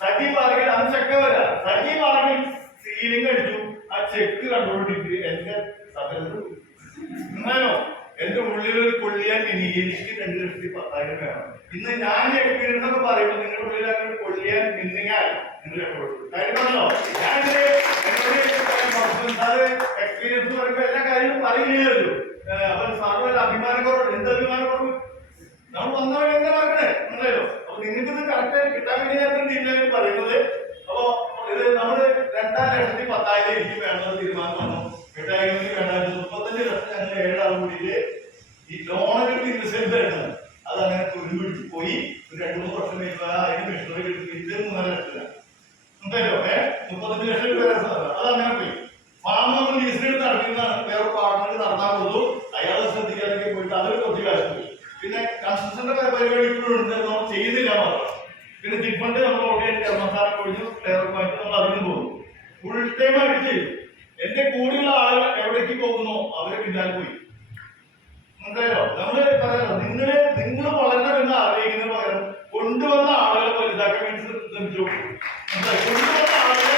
സജീവ് പാർക്കിൽ അന്ന് ചെക്ക് വരാ. സജീവ് പാർക്കിൽ സീലിംഗ് അടിച്ചു. ആ ചെക്ക് കണ്ടുകൊണ്ടിട്ട് എന്റെ സകലത് എന്നാലോ എന്റെ ഉള്ളിലൊരു കൊള്ളിയാൻ എനിക്ക് 2,10,000 വേണം. ഇന്ന് ഞാൻ എക്സ്പീരിയൻസ് ഒക്കെ പറയുമ്പോൾ നിങ്ങളുടെ ഉള്ളിൽ അങ്ങനെ കൊള്ളിയാൻ നിന്നെങ്കിൽ നിങ്ങൾ കാര്യമാണല്ലോ. ഞാൻ അത് എക്സ്പീരിയൻസ് പറയുമ്പോൾ എല്ലാ കാര്യവും പറയുകയല്ലോ. അപ്പൊ സാറിന് അഭിമാനക്കുറവ്. എന്ത് അഭിമാനക്കുറവ്? നമ്മൾ വന്ന വഴി എന്താ പറഞ്ഞേ മനസ്സിലായോ? അപ്പൊ നിങ്ങൾക്ക് ഇത് കറക്റ്റായിട്ട് കിട്ടാൻ വേണ്ടിയാണ് പറയുന്നത്. അപ്പൊ ഇത് നമ്മള് 2,10,000 എനിക്ക് വേണമെന്ന് തീരുമാനം വന്നു. 8,000 വേണ്ടായിരുന്നു. 35 ലക്ഷം ഞങ്ങൾ 7 ആൾ കൂടിയിട്ട് ഈ ലോണൊക്കെ ഇൻവെസ്റ്റ്മെന്റ് ആയിരുന്നു. അത് അങ്ങനെ തുരുപിടിച്ച് പോയി. ഒരു 2-3 വർഷം കഴിയുമ്പോൾ അതിന് മെഷീനറി എടുത്ത് ഇത് 3.5 ലക്ഷത്തില്ല ഉണ്ടല്ലോ. 35 ലക്ഷം രൂപ അത് അങ്ങനെ പോയി. ഫാം നമ്മൾ ലീസിനെടുത്ത് നടത്തുന്നതാണ്. വേറെ പാർട്ട്ണർ നടത്താൻ കൊടുത്തു. അയാൾ ശ്രദ്ധിക്കാതൊക്കെ പോയിട്ട് അതൊരു കുറച്ച് കാശ് പോയി. പിന്നെ കൺസ്ട്രക്ഷന്റെ പരിപാടി ഇപ്പോഴും ഉണ്ട്, നമ്മൾ ചെയ്യുന്നില്ല മാത്രം. പിന്നെ ചിറ്റ് ഫണ്ട് നമ്മൾ ഓൾറെഡി കർമ്മസ്ഥാനം ഒഴിഞ്ഞു ലേബർമായിട്ട് നമ്മൾ അതിന് പോകുന്നു. ഫുൾ ടൈം ആയിട്ട് ചെയ്തു. എന്റെ കൂടെയുള്ള ആളുകൾ എവിടേക്ക് പോകുന്നോ അവരെ പിന്നാലെ പോയി. മനസ്സിലായോ? നമ്മള് പറയാലോ, നിങ്ങൾ വളരണമെന്ന് ആഗ്രഹിക്കുന്നതിന് പകരം കൊണ്ടുവന്ന ആളുകളെ വലുതാക്കാൻ വേണ്ടി ശ്രമിച്ചു. കൊണ്ടുവന്ന ആളുകളെ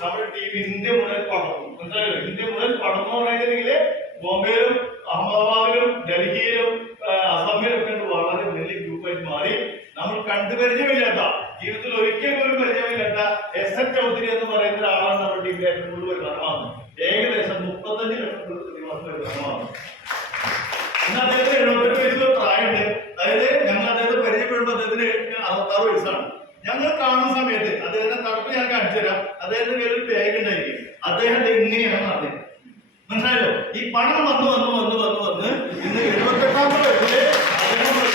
നമ്മുടെ ടീം ഇന്ത്യ മുതൽ പടർന്നു. മനസ്സിലായോ? ഇന്ത്യ മുതൽ പടർന്നു പറഞ്ഞിട്ടുണ്ടെങ്കിൽ ബോംബെയിലും അഹമ്മദാബാദിലും ഡൽഹിയിലും അസമിലും ഒക്കെ വളരെ വലിയ ഗ്രൂപ്പായിട്ട് മാറി. നമ്മൾ കണ്ടുപരിചയമില്ല. പ്രതിമാസം വരുമാനമാണ്. എന്നാൽ അദ്ദേഹത്തിന് 78 വയസ്സ് പ്രായമുണ്ട്. അതായത് ഞങ്ങൾ അദ്ദേഹത്തെ പരിചയപ്പെടുമ്പോൾ അദ്ദേഹത്തിന് 66 വയസ്സാണ്. ഞങ്ങൾ കാണുന്ന സമയത്ത് അദ്ദേഹത്തെ തടുപ്പ് ഞാൻ കാണിച്ചു തരാം. അദ്ദേഹത്തിന്റെ കയ്യിൽ ഒരു ബാഗ് ഉണ്ടായിരിക്കും. അദ്ദേഹത്തെ ഇങ്ങനെയാണ് നടന്നത്. മനസ്സിലായല്ലോ? ഈ പണം വന്ന് വന്ന് വന്ന് വന്ന് വന്ന് ഇന്ന് 78ാമത്തെ വയസ്സില് അദ്ദേഹം നമ്മുടെ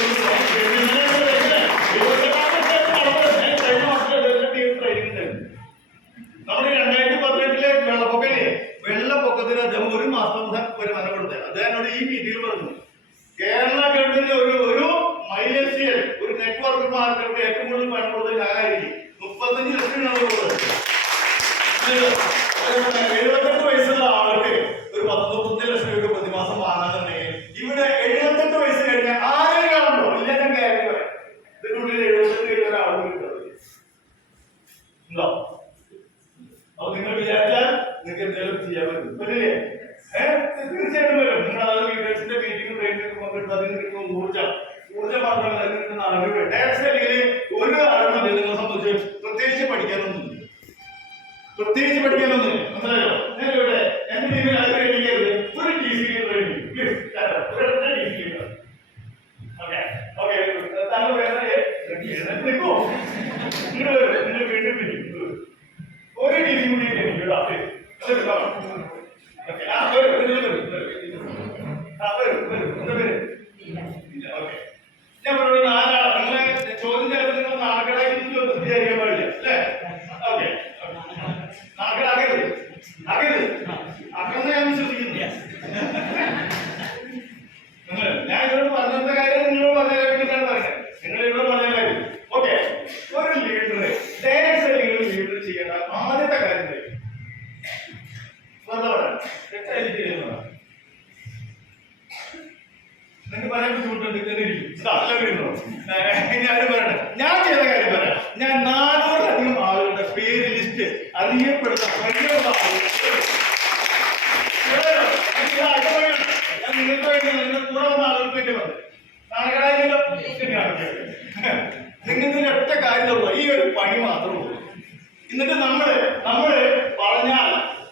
2018 വെള്ളപ്പൊക്കല്ലേ, വെള്ളപ്പൊക്കത്തിന് അദ്ദേഹം 1 മാസം വരുമാനം കൊടുത്തത്. അദ്ദേഹം ഈ മീറ്റിംഗിൽ പറഞ്ഞു, കേരള ഗവൺമെന്റ് ഒരു മൈലേഷ്യൽ ഒരു നെറ്റ്വർക്ക് മാർക്കറ്റ് ഏറ്റവും കൂടുതൽ പണം കൊടുത്തത് ഞാനായിരിക്കും. 35 ലക്ഷം കൊടുത്തത്. 78 വയസ്സുള്ള ആൾക്ക് ഒരു 10-35 ലക്ഷം രൂപ പ്രതിമാസം വാങ്ങാന്നുണ്ടെങ്കിൽ ഇവിടെ 78 വയസ്സ് കഴിഞ്ഞാൽ ആരെയും കാണുമോ? ഇല്ല, ഞാൻ കാര്യം പറയാം. ഇതിനുള്ളിൽ 78 കഴിഞ്ഞ ഒരാളും ഉണ്ടോ? അപ്പൊ നിങ്ങൾ വിചാരിച്ചാൽ നിങ്ങൾക്ക് എന്തെങ്കിലും ചെയ്യാൻ പറ്റും. പറ്റില്ലേ? തീർച്ചയായിട്ടും വരും. നിങ്ങൾ അത് ലീഡേഴ്സിന്റെ മീറ്റിംഗ് ട്രെയിനിങ് പങ്കെടുത്ത് അതിന് കിട്ടുന്ന ഊർജ്ജം മാത്രമല്ല അതിന് കിട്ടുന്ന അറിവ്. ഡയറക്റ്റ് അല്ലെങ്കിൽ ഒരു അറിവില്ല നിങ്ങളെ സംബന്ധിച്ച് പ്രത്യേകിച്ച് പഠിക്കാനൊന്നും മനസ്സിലായോ? ഞാൻ ഇവിടെ എന്റെ ടീമിൽ അത് ട്രെയിനിങ്ങരുത്. ഒരു TC ട്രെയിനിങ് താങ്കൾ വേറെ നിൽക്കോ? നിങ്ങൾ വീണ്ടും ഒരു TC കൂടി ഞാൻ പറയുന്നത് നാലാളാണ്. നിങ്ങളെ ചോദ്യം ചിലപ്പോൾ നിങ്ങൾ നാടകടായി വിചാരിക്കാൻ പാടില്ല അല്ലേ? ഓക്കെ, നാടകടാകരുത് അങ്ങനെ ഞാൻ വിശ്വസിക്കുന്നു. ഞാൻ ഇവരോട് പറഞ്ഞ കാര്യം നിങ്ങളോട് പറഞ്ഞ കാര്യത്തിലാണ് പറയുന്നത്. നിങ്ങൾ ഇവിടെ പറഞ്ഞ കാര്യം ഓക്കെ. ഒരു ലീഡർ ഡയറക്റ്റ് സെല്ലിംഗിൽ ലീഡർ ചെയ്യേണ്ട ആദ്യത്തെ കാര്യം നിങ്ങൾക്ക് പറയാൻ ബുദ്ധിമുട്ടുണ്ട്. ഞാൻ ചെയ്ത കാര്യം പറയാം. ഞാൻ 400-ലധികം ആളുകളുടെ പേര് ലിസ്റ്റ് അറിയപ്പെടുന്ന ഞാൻ നിങ്ങൾക്ക് വേണ്ടി നിങ്ങൾ കൂടെ വന്ന ആളുകൾക്ക് വേണ്ടി വന്നു. നിങ്ങൾക്ക് ഒറ്റ കാര്യമുള്ളൂ, ഈ ഒരു പണി മാത്രമേ ഉള്ളൂ. എന്നിട്ട് നമ്മള് പറഞ്ഞാൽ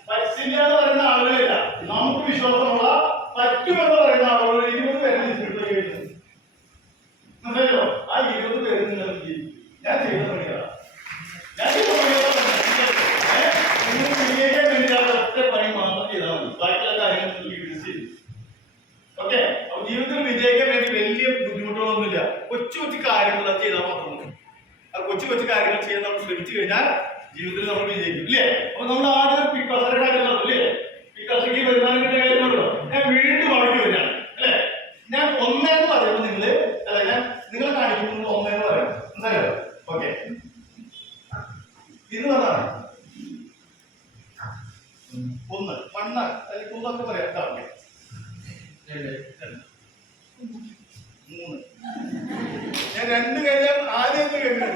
പറ്റില്ല എന്ന് പറയുന്ന ആളുകളില്ല, നമുക്ക് വിശ്വാസമുള്ള പറ്റുമെന്ന് പറയുന്ന ആളുകൾ 20 പേരെ മനസ്സിലോ. ആ 20 പേര് നിങ്ങൾ ഞാൻ ചെയ്ത പണിയാണ്. നിങ്ങൾ വിജയിക്കാൻ വേണ്ടി ഒറ്റ പണി മാത്രം ചെയ്താൽ മതി. ബാക്കിയുള്ള കാര്യങ്ങൾ ഓക്കെ. അപ്പൊ ജീവിതത്തിൽ വിജയിക്കാൻ വേണ്ടി വലിയ ബുദ്ധിമുട്ടുകളൊന്നുമില്ല. കൊച്ചു കാര്യങ്ങൾ ചെയ്താൽ മാത്രം മതി. ആ കൊച്ചു കാര്യങ്ങൾ ചെയ്യാൻ നമ്മൾ ശ്രമിച്ചു കഴിഞ്ഞാൽ ജീവിതത്തിൽ നമ്മൾ വിജയിക്കും ഇല്ലേ? അപ്പൊ നമ്മൾ ആദ്യം പിക്കാസയുടെ കാര്യം പറഞ്ഞില്ലേ? പിക്കാസയ്ക്ക് വരുമാനം കിട്ടിയ കാര്യമാണല്ലോ. ഞാൻ വീണ്ടും അവിടേക്ക് വരികയാണ് അല്ലെ? ഞാൻ 1 എന്ന് പറയുമ്പോൾ നിങ്ങളെ കാണിക്കുന്നത് 1 എന്ന് പറയാം. മനസ്സിലായോ? ഓക്കെ, ഇത് പറഞ്ഞാണ് 1 മണ്ണ അല്ലെങ്കിൽ പൂന്നൊക്കെ പറയാം. 3 ഞാൻ 2 കഴിഞ്ഞാൽ ആദ്യം കഴിഞ്ഞു.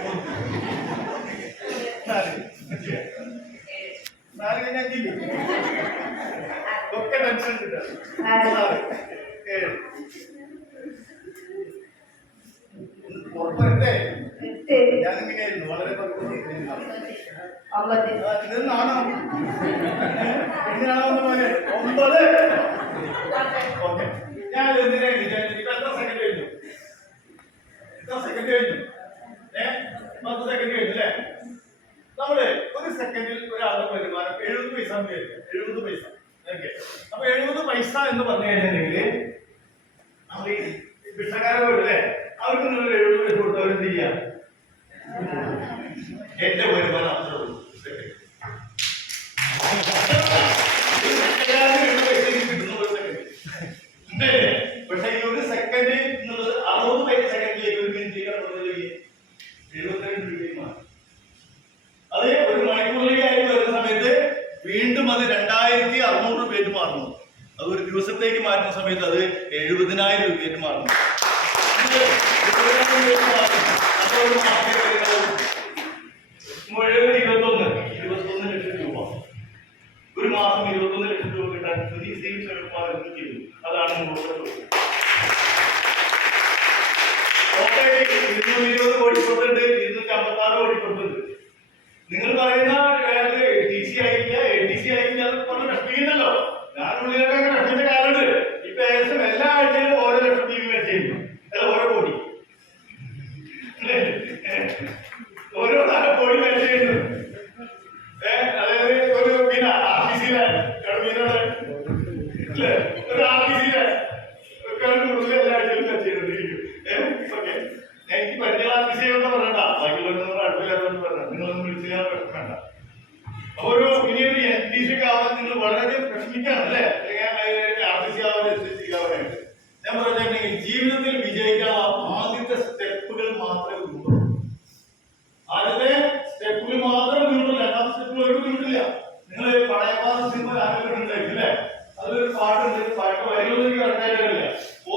4 കഴിഞ്ഞാൽ 5 ഒക്കെ ടെൻഷൻ കിട്ടാം. 7 ഉറപ്പല്ലേ? ഞാനിങ്ങനെയായിരുന്നു വളരെ ഇതെന്നാണോ എങ്ങനെയാണോ പോലെ 9. ഓക്കെ, ഞാൻ എന്തിനാ വിചാരിച്ചു? എത്ര സെക്കൻഡ് കഴിഞ്ഞു? 10 സെക്കൻഡ് കഴിഞ്ഞു അല്ലേ? നമ്മള് ഒരു സെക്കൻഡിൽ ഒരാളുടെ വരുമാനം 70 പൈസ. 70 പൈസ. ഓക്കെ, അപ്പൊ 70 പൈസ എന്ന് പറഞ്ഞു കഴിഞ്ഞിട്ടുണ്ടെങ്കിൽ നമ്മൾ ഈ ഭിക്ഷക്കാരെ പോയില്ലേ, അവർക്ക് നിങ്ങൾ 70 പൈസ കൊടുത്ത് അവരെന്ത് ചെയ്യാം? എന്റെ വരുമാനം അത്രേ ഉള്ളൂ. പക്ഷെ ഈ ഒരു സെക്കൻഡ് എന്നുള്ളത് 60 സെക്കൻഡിലേക്ക് ഒരു മിനിറ്റിലേക്ക് 72 രൂപയും മാറും. അതേ 1 മണിക്കൂറിലേക്ക് വരുന്ന സമയത്ത് വീണ്ടും അത് 2600 രൂപയായിട്ട് മാറുന്നു. അത് ഒരു ദിവസത്തേക്ക് മാറ്റുന്ന സമയത്ത് അത് 70,000 രൂപയായിട്ട് മാറുന്നു. മുഴുവൻ 21 ലക്ഷം രൂപ ഒരു മാസം 21 ലക്ഷം രൂപ കിട്ടാൻ ചെയ്തു. അതാണ് 220 കോടി പുറത്തുണ്ട്, 256 കോടി പുറത്തുണ്ട്. നിങ്ങൾ പറയുന്ന TC ആയില്ല, ATC ആയില്ല പറഞ്ഞ കഷ്ടീന്നല്ലോ. ഞാൻ ഉള്ളിലൊക്കെ അല്ലേ? ഒരു ആർട്ടിസിന്റെ കൂടുതൽ എല്ലാ ആഴ്ചയിലും ചെയ്തിരിക്കും. ഓക്കെ, എനിക്ക് പരിചയം ആർട്ടിസിയെന്ന് പറയണ്ട, ബാക്കിയുള്ളവരൊന്നും അടുപ്പില്ലാത്തതുകൊണ്ട് പറഞ്ഞ നിങ്ങളൊന്നും വിളിച്ചാൽ വേണ്ട. അപ്പൊ ഇനിയൊരു NTC ആവാൻ നിങ്ങൾ വളരെയധികം വിഷമിക്കാണ് അല്ലേ? RTC ആവാൻ ആവാനായിട്ട് ഞാൻ പറഞ്ഞിട്ടുണ്ടെങ്കിൽ ജീവിതത്തിൽ വിജയിക്കാനുള്ള ആദ്യത്തെ സ്റ്റെപ്പുകൾ മാത്രമേ ഉള്ളൂ. ആദ്യത്തെ സ്റ്റെപ്പുകൾ മാത്രമേ ഉള്ളൂ, രണ്ടാമത്തെ സ്റ്റെപ്പുകൾ ഒരു ബുദ്ധിമുട്ടില്ല. നിങ്ങൾ പഴയപാത സിനിമ ആഗ്രഹമുണ്ടായിരിക്കും അല്ലേ? അതിലൊരു പാട്ടുണ്ട്, പാട്ട് വരികളൊന്നും എനിക്ക് കറക്റ്റായിട്ടില്ല.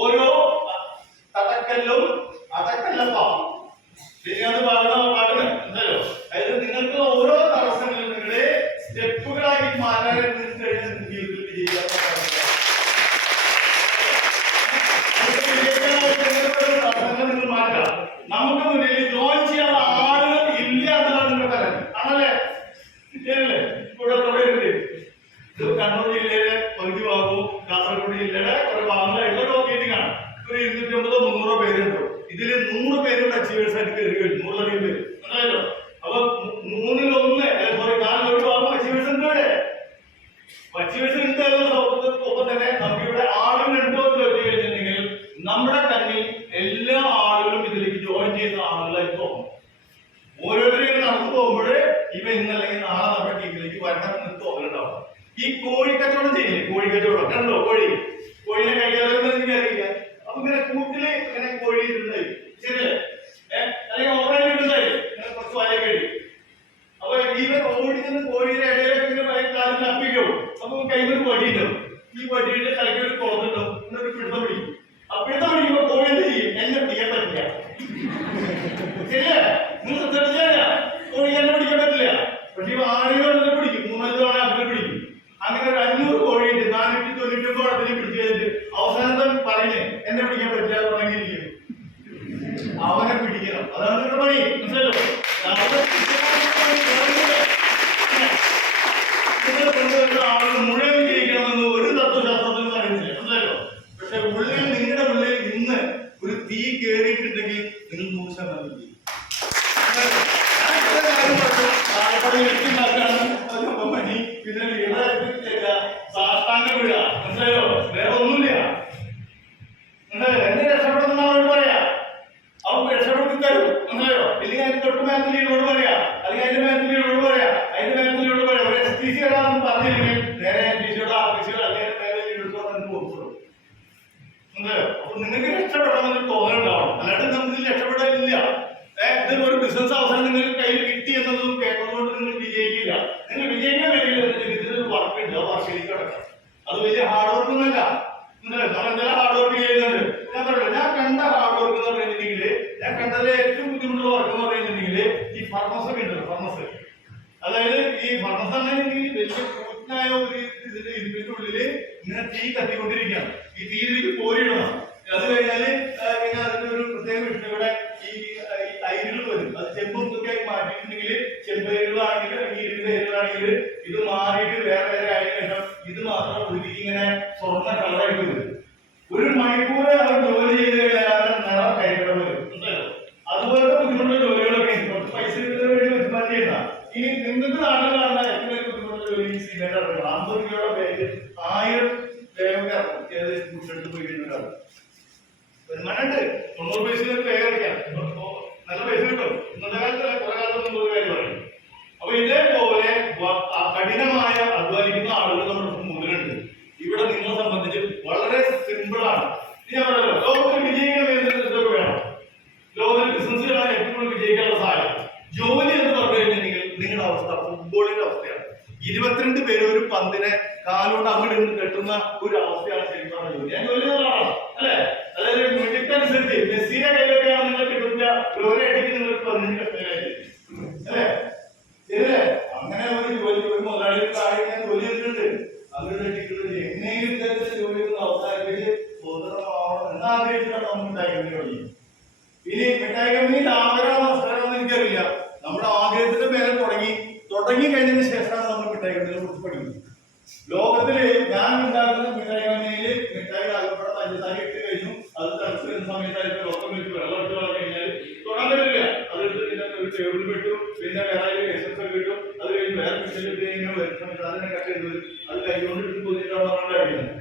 ഓരോ തടക്കല്ലും അടക്കല്ലപ്പ ശരിയാണ് പാടുന്ന പാട്ടിന് എന്തായാലും അതായത് നിങ്ങൾക്ക് ഓരോ തടസ്സങ്ങളും നിങ്ങളുടെ സ്റ്റെപ്പുകളാക്കി മാറ്റാൻ കഴിഞ്ഞാൽ ജീവിതത്തിൽ വിജയിക്കാൻ നിങ്ങൾ മാറ്റാം. നമുക്ക് മുന്നിൽ ജോയിൻ ചെയ്യാനുള്ള ആളുകൾ ഇല്ല എന്നാണ് നിങ്ങൾ പറയുന്നത് ആണല്ലേ? ശരിയല്ലേ? ഇവിടെ ഉണ്ട്. ഇത് കണ്ണൂർ ജില്ലയിലെ പകുതി ഭാഗവും കാസർഗോഡ് ജില്ലയുടെ കുറെ ഭാഗങ്ങളായിട്ടുള്ള മീറ്റിംഗ് ആണ്. ഒരു 250-300 പേരുണ്ടോ? ഇതിൽ 100 പേരുടെ അച്ചീവേഴ്സ് ആയിട്ട് കയറി വരും, 100 പേര് മനസ്സിലായല്ലോ. അപ്പൊ 3-1 സോറി 4 ഭാഗം അച്ചീവേഴ്സ് ഉണ്ട്. ഇവിടെ അച്ചീവേഴ്സ് ഉണ്ട്. ഒപ്പം തന്നെ നമുക്ക് ഇവിടെ ആളുകളുണ്ടോ എന്ന് ചോദിച്ചു കഴിഞ്ഞിട്ടുണ്ടെങ്കിൽ നമ്മുടെ കണ്ണിൽ എല്ലാ ആളുകളും ഇതിലേക്ക് ജോയിൻ ചെയ്യുന്ന ആളുകളായി തോന്നും. ഓരോരുത്തരും നടന്നു പോകുമ്പോൾ ഇവ ഇന്നല്ലെങ്കിൽ നാളെ നമ്മുടെ ടീമിലേക്ക് വരണമെന്ന് തോന്നലുണ്ടാവും. ഈ കോഴിക്കച്ചവടം ചെയ്യില്ലേ? കോഴിക്കച്ചവടം കണ്ടോ? കോഴിനെ കൈകാര്യം എനിക്കറിയില്ല. അപ്പൊ ഇങ്ങനെ കൂട്ടില് ഇങ്ങനെ കോഴി ഇട്ടുണ്ടായി ശരിയല്ലേ? അല്ലെങ്കിൽ ഓവറായി ഇട്ടുണ്ടായി ഇങ്ങനെ കുറച്ച് വല കഴി. അപ്പൊ ഇവൻ ഓടിക്കുന്ന കോഴിയുടെ ഇടയിലൊക്കെ കാലിൽ അപ്പിക്കും. അപ്പൊ കൈമൊരു വടിയുണ്ടാവും. ഈ വടിയുടെ തലയ്ക്ക് ഒരു കുളത്തുണ്ടാവും. എന്നൊരു പിടുത്തം പിടിക്കും. ആ പിടുത്തം പിടിക്കുമ്പോ കോഴി എന്ത് ചെയ്യും? എന്നെ പിടിക്കാൻ പറ്റില്ല. ശരിയല്ലേ? നിങ്ങൾ ശ്രദ്ധിച്ചാല കോഴി എന്നെ പിടിക്കാൻ പറ്റില്ല. പക്ഷെ ഈ ആടുകളെ പിടിക്കും. 3-5 തവണ അപ്പിൽ പിടിക്കും. അങ്ങനെ ഒരു 500 കോഴിയുണ്ട്. 499 അതിനെ പിടിച്ചു കഴിഞ്ഞിട്ട് അവസാനത്തെ പറയുന്നേ എന്നെ പിടിക്കാൻ പറ്റില്ല തുടങ്ങിയിരിക്കും. അവനെ പിടിക്കണം. അതാണ് നിങ്ങളുടെ പണി. മനസ്സിലല്ലോ? ആളുകൾ മുഴുവൻ വിജയിക്കണമെന്ന് ഒരു തത്വശാസ്ത്രത്തിനും പറയുന്നില്ല. മനസ്സിലല്ലോ? പക്ഷെ ഉള്ളിൽ നിങ്ങളുടെ ഉള്ളിൽ ഇന്ന് ഒരു തീ കയറിയിട്ടുണ്ടെങ്കിൽ നിങ്ങൾ 100% വിജയിക്കും. പണി പിന്നെ സാഷ്ടാംഗ വീഴ മനസ്സിലായോ? വേറെ ഒന്നുമില്ല. എന്നെ രക്ഷപ്പെടുന്ന അവരോട് പറയാ, അവൻ രക്ഷപ്പെടുത്തി തരും. മനസ്സിലായോ? ഇല്ലെങ്കിൽ അതിന്റെ തൊട്ട് മേലത്തിനോട് പറയാ, അല്ലെങ്കിൽ അതിന്റെ മേലത്തിനോട് പറയാ, അതിന്റെ മേലത്തിനോട് പറയാ. ഒരു STC ഒരാളെന്ന് പറഞ്ഞില്ലെങ്കിൽ നേരെ NTCയോട് RTCയോട് അല്ലെങ്കിൽ മേലെ എടുത്തോളം നമുക്ക് കൊടുക്കും. മനസ്സിലായോ? അപ്പൊ നിങ്ങൾക്ക് രക്ഷപ്പെടണമെന്ന് തോന്നലുണ്ടാവണം. അല്ലാണ്ട് നമുക്ക് ഇതിൽ രക്ഷപ്പെടാനില്ല. ഇതിൽ ഒരു ബിസിനസ് അവസരം നിങ്ങൾക്ക് കയ്യിൽ കിട്ടി എന്നതും കേൾക്കുന്നതുകൊണ്ട് നിങ്ങൾ വിജയിക്കില്ല. നിങ്ങൾ വിജയിക്കാൻ വേണ്ടിയില്ല. ഇതിനൊരു വർക്ക് ഉണ്ട്. ആ വർക്കിലേക്ക് കിടക്കാം. അത് വലിയ ഹാർഡ് വർക്ക് ഒന്നുമല്ല. നമ്മൾ എന്തെല്ലാം ഹാർഡ് വർക്ക് ചെയ്യുന്നുണ്ട്. ഞാൻ പറയല്ലോ, ഞാൻ കണ്ട ഹാർഡ് വർക്ക് എന്ന് പറയുന്നുണ്ടെങ്കിൽ, ഞാൻ കണ്ടതിലെ ഏറ്റവും ബുദ്ധിമുട്ടുള്ള വർക്ക് എന്ന് പറയുന്നുണ്ടെങ്കിൽ ഈ ഫർമസ് ഒക്കെ ഉണ്ടല്ലോ. ഫർമസ് അതായത് ഈ ഫർമസ് ആണെങ്കിൽ വലിയ കൂറ്റനായ ഒരു ഇതിന്റെ ഉള്ളില് ഇങ്ങനെ തീ കത്തിക്കൊണ്ടിരിക്കുകയാണ്. ഈ തീയിലേക്ക് കോരിയിടണം. അത് കഴിഞ്ഞാല് പിന്നെ അതിന്റെ ഒരു പ്രത്യേക വിഷയം ഇവിടെ ഈ തൈരുകൾ വരും. അത് ചെമ്പും ഒക്കെ ആയി മാറ്റിയിട്ടുണ്ടെങ്കിൽ ചെമ്പേരുകളാണെങ്കിൽ ഇരുമ്പ് തൈരുകളാണെങ്കിൽ ഇത് മാറിയിട്ട് വേറെ വേറെ ആയി കഴിഞ്ഞാൽ ഇത് മാത്രം ഉരുക്കി ഇങ്ങനെ സ്വർണ്ണ കളറായിട്ട് വരും. 1 മണിക്കൂർ അവർ ജോലി ചെയ്ത് കഴിഞ്ഞാൽ നിറം കൈകടം വരും. അതുപോലത്തെ ബുദ്ധിമുട്ടുള്ള ജോലികളൊക്കെ കുറച്ച് പൈസ കിട്ടുന്നതിന് വേണ്ടി ഉത്പാദനം ചെയ്യുന്ന ഇനി നിങ്ങൾക്ക് നാട്ടിലാണ് ഏറ്റവും വലിയ ബുദ്ധിമുട്ടുള്ള ജോലി സിമെന്റ് ഇറങ്ങണം. 50 കിലോയുടെ ബാഗ് 1000 ബാഗ് ഇറക്കും. ഏകദേശം പോയി കഴിഞ്ഞാൽ വരുമാനമുണ്ട്. 90 പൈസ ബാഗ് ഇറക്കാം. നല്ല പൈസ കിട്ടും. ഇന്നത്തെ കാലത്തല്ല, കുറെ കാലത്തൊന്നും ഒരു കാര്യം പറയും. അപ്പൊ ഇതേപോലെ കഠിനമായ അധ്വാനിക്കുന്ന ആളുകൾ നമ്മുടെ മുന്നിലുണ്ട്. ഇവിടെ നിങ്ങളെ സംബന്ധിച്ച് വളരെ സിമ്പിളാണ്. ഞാൻ പറയല്ലോ, ലോകത്തിൽ വിജയിക്കാൻ എന്തൊക്കെ വേണം? ലോകത്തിൽ ബിസിനസ്സിലാണ് ഏറ്റവും കൂടുതൽ വിജയിക്കാനുള്ള സഹായം. ജോലി എന്ന് പറഞ്ഞു കഴിഞ്ഞിട്ടുണ്ടെങ്കിൽ നിങ്ങളുടെ അവസ്ഥ ഫുട്ബോളിന്റെ അവസ്ഥയാണ്. 22 പേര് ഒരു പന്തിനെ കാലുകൊണ്ട് അങ്ങോട്ട് ഇങ്ങോട്ട് കെട്ടുന്ന ഒരു അവസ്ഥയാണ് ശരിക്കും പറഞ്ഞ ജോലി. ഞാൻ ജോലി ചെയ്യുന്നതാണ് അല്ലെ? അതായത് മിടുക്കനുസരിച്ച് മെസ്സിയുടെ കയ്യിലൊക്കെയാണ് നിങ്ങൾ കിട്ടുന്ന ഓരോ അടിക്ക് നിങ്ങൾക്ക് 15 കഷ്ടമായിട്ട് അല്ലേ? ശരിയല്ലേ? അങ്ങനെ ഒരു ജോലി ഒരു മുതലാളി ഞാൻ ജോലി ചെയ്തിട്ടുണ്ട്. അവരുടെ എങ്ങനെയും ഇത്തരത്തിൽ ജോലി ഒന്നും അവസാനിപ്പിച്ച് സ്വതന്ത്രമാവണം എന്നാഗ്രഹിച്ചിട്ടാണ് നമ്മൾ മിഠായി കമ്പനി തുടങ്ങി. ഇനി മിഠായി കമ്പനി ലാഭകരമാണോ നഷ്ടകരമാണെന്ന് എനിക്കറിയില്ല. നമ്മുടെ ആഗ്രഹത്തിന്റെ പേരെ തുടങ്ങി കഴിഞ്ഞതിന് ശേഷമാണ് നമ്മൾ മിഠായി കമ്പനിയെ കുറിച്ച് പഠിക്കുന്നത്. ലോകത്തില് ഞാൻ ഉണ്ടാക്കുന്ന മിഠായി കമ്പനിയിൽ മിഠായി ആകപ്പെടാൻ പഞ്ചസാര ഇട്ട് കഴിഞ്ഞു. അത് തിളച്ച് വരുന്ന സമയത്തായിട്ട് ലോകം വെച്ച് വെള്ളം ഇട്ട് വളർന്നു കഴിഞ്ഞാൽ തൊടാൻ പറ്റില്ല. അതെടുത്ത് പിന്നെ ഒരു ടേബിൾ വിട്ടു, പിന്നെ വേറെ എസൻസ് ഒക്കെ കിട്ടും. അത് കഴിഞ്ഞ് വേറെ മിഷനിൽ ഇട്ട് കഴിഞ്ഞാൽ വരുന്ന സമയത്ത് അതിനെ കട്ട് ചെയ്ത് അത് കൈകൊണ്ട് ഇട്ട് പൊതിഞ്ഞിട്ടാണ് നമ്മൾ കഴിക്കുന്നത്.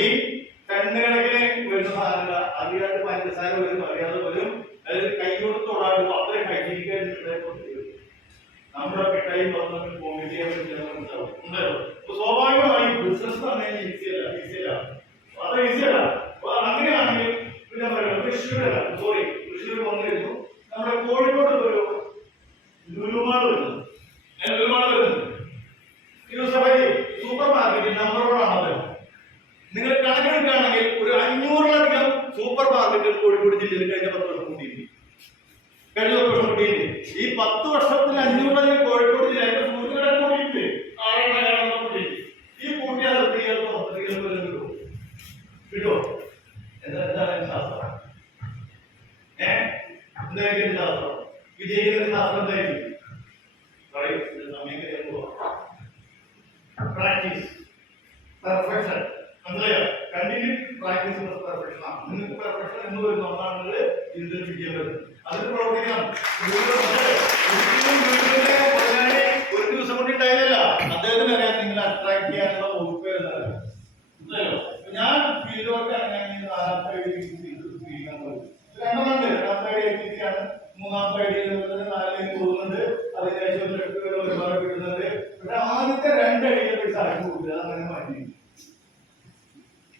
ഈ കണ്ണുകണക്കിന് വരുന്ന സാധനങ്ങൾ അറിയാതെ പഞ്ചസാര വരും, അറിയാതെ വരും. അതായത് കൈകൊണ്ട് തൊടാടും അത്രയും ഹൈജീനിക്കാൻ നമ്മുടെ മിഠായി വന്നവർക്ക് വോമിറ്റ് ചെയ്യാൻ പറ്റുന്നുണ്ടാവും. സ്വാഭാവികമായി ബിസിനസ് തന്നെ ഈസിയല്ല. അത് ഈസിയല്ല. അങ്ങനെയാണെങ്കിൽ പിന്നെ തൃശ്ശൂർ വന്നിരുന്നു. നമ്മുടെ കോഴിക്കോട് ഒരു ലുലുമാൾ വരുന്നു. സൂപ്പർ മാർക്കറ്റ് നമ്പർ 1 ആണത്. നിങ്ങൾ കണക്കെടുക്കുകയാണെങ്കിൽ ഒരു 500-ലധികം സൂപ്പർ മാർക്കറ്റുകൾ കോഴിക്കോട് ജില്ലയിൽ കഴിഞ്ഞ 10 വർഷം കൂട്ടിയിട്ടുണ്ട്. ഈ 10 വർഷത്തിൽ 500-ലധികം കോഴിക്കോട് ജില്ലയിൽ സൂര്യകളെ കൂട്ടിയിട്ട് ഈ കൂട്ടിയാൽ സ്ത്രീകൾക്കോ കിട്ടുമോ? എന്താണ് ശാസ്ത്രം? എന്തായിരിക്കും ശാസ്ത്രം? വിജയിക്കുന്ന ശാസ്ത്രം എന്തായിരിക്കും? Practice, perfection. മനസ്സിലായോ? കണ്ടിന്യൂ പ്രാക്ടീസ് പെർഫെക്ഷൻ ആണ്. നിങ്ങൾക്ക് പെർഫെക്ഷൻ എന്ന് വരുന്ന ഒന്നാണ് ഇതിൽ ചെയ്യാൻ പറ്റും. അതിന് പ്രവർത്തിക്കണം. ഒരു ദിവസം കൊണ്ട് ഉണ്ടായില്ല. അദ്ദേഹത്തിന് അറിയാം നിങ്ങളെ അട്രാക്ട് ചെയ്യാനുള്ള വകുപ്പ് എന്നറിയാം. മനസ്സിലായോ? ഞാൻ ഫീൽഡ് വർക്ക് ആണെങ്കിൽ 4ാമത്തെ ഐഡിയ രണ്ടാമത്തെ മൂന്നാമത്തെ ഐഡിയയിൽ 4ലേക്ക് പോകുന്നുണ്ട്. അതിനുശേഷം ഒരുപാട് കിട്ടുന്നുണ്ട്. പക്ഷെ ആദ്യത്തെ 2 ഐഡിയ പൈസ ആക്കി കൊടുക്കുക, അങ്ങനെ മാറ്റി.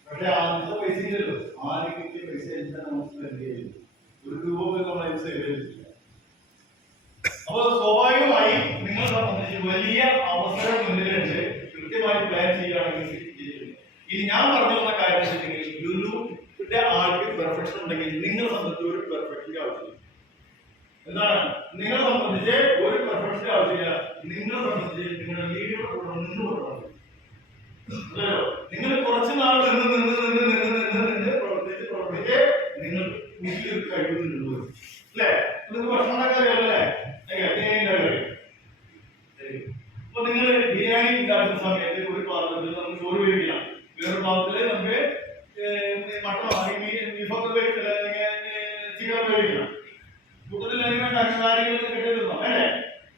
പക്ഷെ ആദ്യത്തെ പൈസ ഇല്ലല്ലോ. ആദ്യം കിട്ടിയ പൈസ എല്ലാം നമുക്ക് സ്പെൻഡ് ചെയ്യും. ഒരു രൂപ പോലും നമ്മൾ സേവ് ചെയ്തിട്ടില്ല. അപ്പൊ സ്വാഭാവികമായി നിങ്ങളെ സംബന്ധിച്ച് വലിയ അവസരം മുന്നിലുണ്ട്. കൃത്യമായി പ്ലാൻ ചെയ്യുകയാണെങ്കിൽ ഇനി ഞാൻ പറഞ്ഞു വന്ന കാര്യം വെച്ചിട്ടുണ്ടെങ്കിൽ ലുലുവിന്റെ ആൾക്ക് പെർഫെക്ഷൻ ഉണ്ടെങ്കിൽ നിങ്ങളെ സംബന്ധിച്ച് ഒരു പെർഫെക്ഷന്റെ ആവശ്യമില്ല. എന്താണ് നിങ്ങളെ സംബന്ധിച്ച് ഒരു പെർഫെക്ഷന്റെ ആവശ്യമില്ല. നിങ്ങളെ സംബന്ധിച്ച് നിങ്ങളുടെ ലീഡറുടെ കൂടെ നിന്ന് കൊടുക്കണം. നിങ്ങൾ കുറച്ച് നാൾ നിന്ന് പ്രവർത്തിച്ച് നിങ്ങൾ വീട്ടിലൊരു കഴിവ് നിന്ന് അല്ലേ? നിങ്ങൾക്ക് ഭക്ഷണം അറിയാമല്ലേ? അപ്പൊ നിങ്ങൾ ബിരിയാണി ഉണ്ടാക്കുന്ന സമയത്ത് ഒരു പാത്രത്തിൽ നമുക്ക് ചോറ് വേവിക്കണം, വേറൊരു പാത്രത്തില് നമുക്ക് മട്ടണോ ബീഫൊക്കെ വേവിക്കില്ല, ചിക്കൻ വേവിക്കണം. കൂട്ടത്തിൽ കാര്യങ്ങൾ കിട്ടുന്നു അല്ലേ?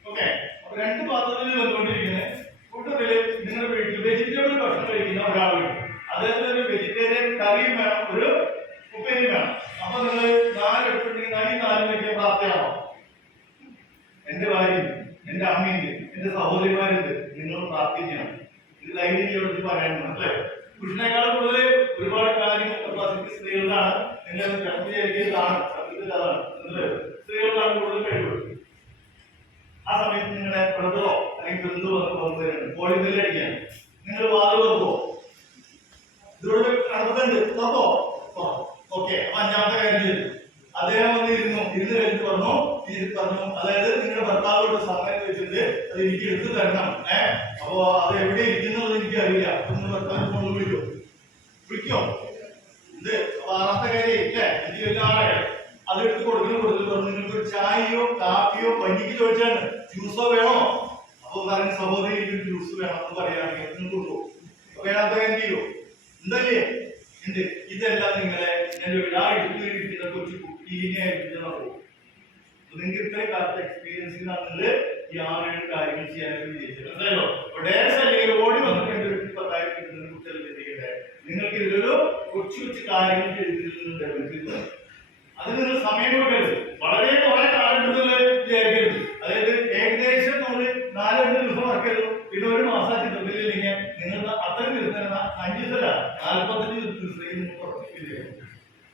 ഓക്കെ. അപ്പൊ 2 പാത്രത്തിൽ വന്നുകൊണ്ടിരിക്കുന്നത് കൂട്ടത്തില് നിങ്ങളുടെ വീട്ടിൽ വെജിറ്റബിൾ ഭക്ഷണം കഴിക്കുന്ന ഒരാളുണ്ട്. അദ്ദേഹത്തിന് ഒരു വെജിറ്റേറിയൻ കറിയും വേണം, ഒരു ഉപ്പേരിയും വേണം. അപ്പൊ നിങ്ങൾ 4 എടുത്തിട്ടുണ്ടെങ്കിൽ 4 വെക്കാൻ പ്രാപ്തിയാണോ? എന്റെ ഭാര്യയും എന്റെ അമ്മയുണ്ട്, എന്റെ സഹോദരിമാരുണ്ട്, നിങ്ങൾ പ്രാപ്തിയാണ്. ഇത് ധൈര്യം പറയാനുണ്ട് അല്ലേ? പുരുഷനേക്കാൾ കൂടുതൽ ഒരുപാട് കാര്യങ്ങൾ കപ്പാസിറ്റി സ്ത്രീകളാണ്. നിങ്ങൾ വിചാരിക്കുന്നതാണ് സ്ത്രീകൾക്കാണ് കൂടുതൽ കഴിവ്. ആ സമയത്ത് നിങ്ങളുടെ ബ്രദറോ അല്ലെങ്കിൽ ബന്ധുവോ പുറത്തുവരുന്നുണ്ട്, കോഴി ബില്ലടിക്കാൻ നിങ്ങൾ വാതിൽ തുറക്കോ? ഇതിലൂടെ നടത്തുന്നുണ്ട്, തുറക്കോ? ഓക്കെ. 5ാമത്തെ കാര്യം അദ്ദേഹം വന്നിരുന്നു കഴിഞ്ഞിട്ട് പറഞ്ഞു അതായത് നിങ്ങളുടെ ഭർത്താവോട് സമയം വെച്ചിട്ട് അത് എനിക്ക് എടുത്തു തരണം. അപ്പൊ അത് എവിടെ ഇരിക്കുന്നത് എനിക്ക് അറിയില്ല. നിങ്ങൾ ഭർത്താവിന് ഫോൺ വിളിക്കോ? ഇത് 6ാമത്തെ കാര്യം ഇല്ലേ? എനിക്ക് വലിയ ആളാണ്. അത് എടുത്ത് കൊടുത്തിട്ട് പറഞ്ഞു നിങ്ങൾക്ക് ഒരു ചായയോ കാപ്പിയോ പഞ്ഞിക്ക് ചോദിച്ചാണ് ജ്യൂസോ വേണോ? അപ്പൊ പറഞ്ഞ സഹോദരി എനിക്ക് ജ്യൂസ് വേണം എന്ന് പറയുകയാണെങ്കിൽ നിങ്ങൾ കൊടുക്കോ? വേണാത്ത കാര്യം ചെയ്യോ? എന്തല്ലേ എന്ത്? ഇതെല്ലാം നിങ്ങളെ ഞാൻ എടുത്തിരിക്കുന്ന കുറച്ച് കുട്ടീനെ നിങ്ങൾക്ക് ഇത്രയും കാലത്തെ എക്സ്പീരിയൻസിനാണ് ഈ 6-7 കാര്യങ്ങൾ ചെയ്യാനായിട്ട് വിജയിച്ചത്. മനസ്സിലായോ? ഡയറക്റ്റ് അല്ലെങ്കിൽ ഓടി വന്നിട്ട് 10,000 കിട്ടുന്ന കുട്ടികൾ ചിന്തിക്കട്ടെ. നിങ്ങൾക്ക് ഇതിലൊരു കൊച്ചു കാര്യങ്ങൾ ചെയ്തിട്ടുണ്ട്. അത് നിങ്ങൾ സമയം കൊടുക്കരുത്. വളരെ കുറെ കാലം വിചാരിക്കരുത്. അതായത് ഏകദേശം നമ്മൾ 4-5 ദിവസം വർക്കരുത്. പിന്നെ 1 മാസം ചിത്രത്തിലില്ലെങ്കിൽ നിങ്ങൾ അത്രയും ദിവസം 5 ദിവസമല്ല 45 ദിവസത്തേക്ക് നിങ്ങൾ പ്രവർത്തിക്കുകയും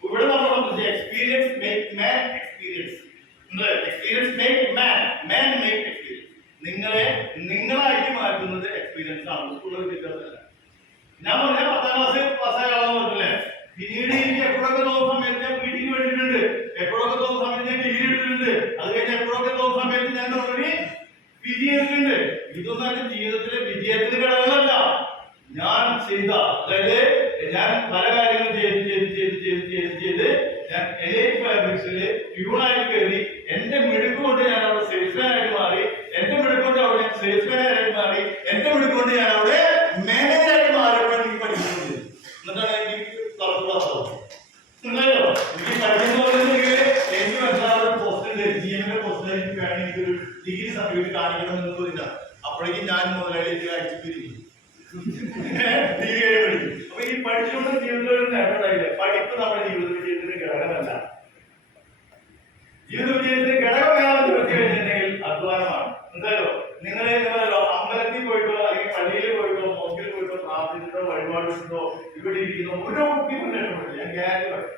ഇവിടെ നമ്മൾ experience make man experience. Experience make man, man make experience. നിങ്ങളായിട്ട് മാറ്റുന്നത് എക്സ്പീരിയൻസ് ആണ്. സ്കൂളിൽ വിദ്യാഭ്യാസമല്ല. ഞാൻ പറഞ്ഞ 10ാം ക്ലാസ് പാസ്സായ ആളാന്ന് പറഞ്ഞില്ലേ? പിന്നീട് എനിക്ക് എപ്പോഴൊക്കെ തോന്നുന്ന സമയത്ത് ഞാൻ വീട്ടിൽ വേണ്ടിയിട്ടുണ്ട്, എപ്പോഴൊക്കെ തോന്നുന്ന സമയത്ത് ഞാൻ ഡിഗ്രി എടുത്തിട്ടുണ്ട്, അത് കഴിഞ്ഞ് എപ്പോഴൊക്കെ തോന്നുന്ന സമയത്ത് ഞാൻ ഓൾറെഡി PG ചെയ്തിട്ടുണ്ട്. ഇതൊന്നും എന്റെ ജീവിതത്തിലെ വിജയത്തിന് ഘടകങ്ങളല്ല. ഞാൻ ചെയ്ത അതായത് ഞാൻ പല കാര്യങ്ങളും ചെയ്ത് ഞാൻ എലൈറ്റ് ഫാബ്രിക്സില് പ്യൂണായിട്ട് കയറി എന്റെ മിടുക്കൊണ്ട് ഞാൻ അവിടെ സെയിൽസ്മാനായിട്ട് മാറി, എന്റെ മിടുക്കൊണ്ട് അവിടെ സെയിൽസ്മാനായിട്ട് മാറി, എന്റെ മിടുക്കൊണ്ട് ഞാൻ അവിടെ മാനേജറായിട്ട് മാറിയപ്പോഴാണ് എനിക്ക് പഠിക്കുന്നത്. എന്നിട്ടാണ് എനിക്ക് എനിക്ക് മനസ്സിലാവുന്ന പോസ്റ്റുണ്ട്, GM പോസ്റ്റ് എനിക്ക് വേണം, എനിക്കൊരു ഡിഗ്രി സർട്ടിഫിക്കറ്റ് കാണിക്കണമെന്ന് തോന്നില്ല. അപ്പോഴേക്കും ഞാൻ മുതലാളി അയച്ചു പിരിക്കും. അപ്പൊ ഈ പഠിച്ചുകൊണ്ട് വഴിപാടുണ്ടോ ഇവിടെ ഇരിക്കുന്ന ഓരോ കുട്ടിയും രക്ഷപ്പെട്ടു. ഞാൻ ഗ്യാരണ്ടി പറയും.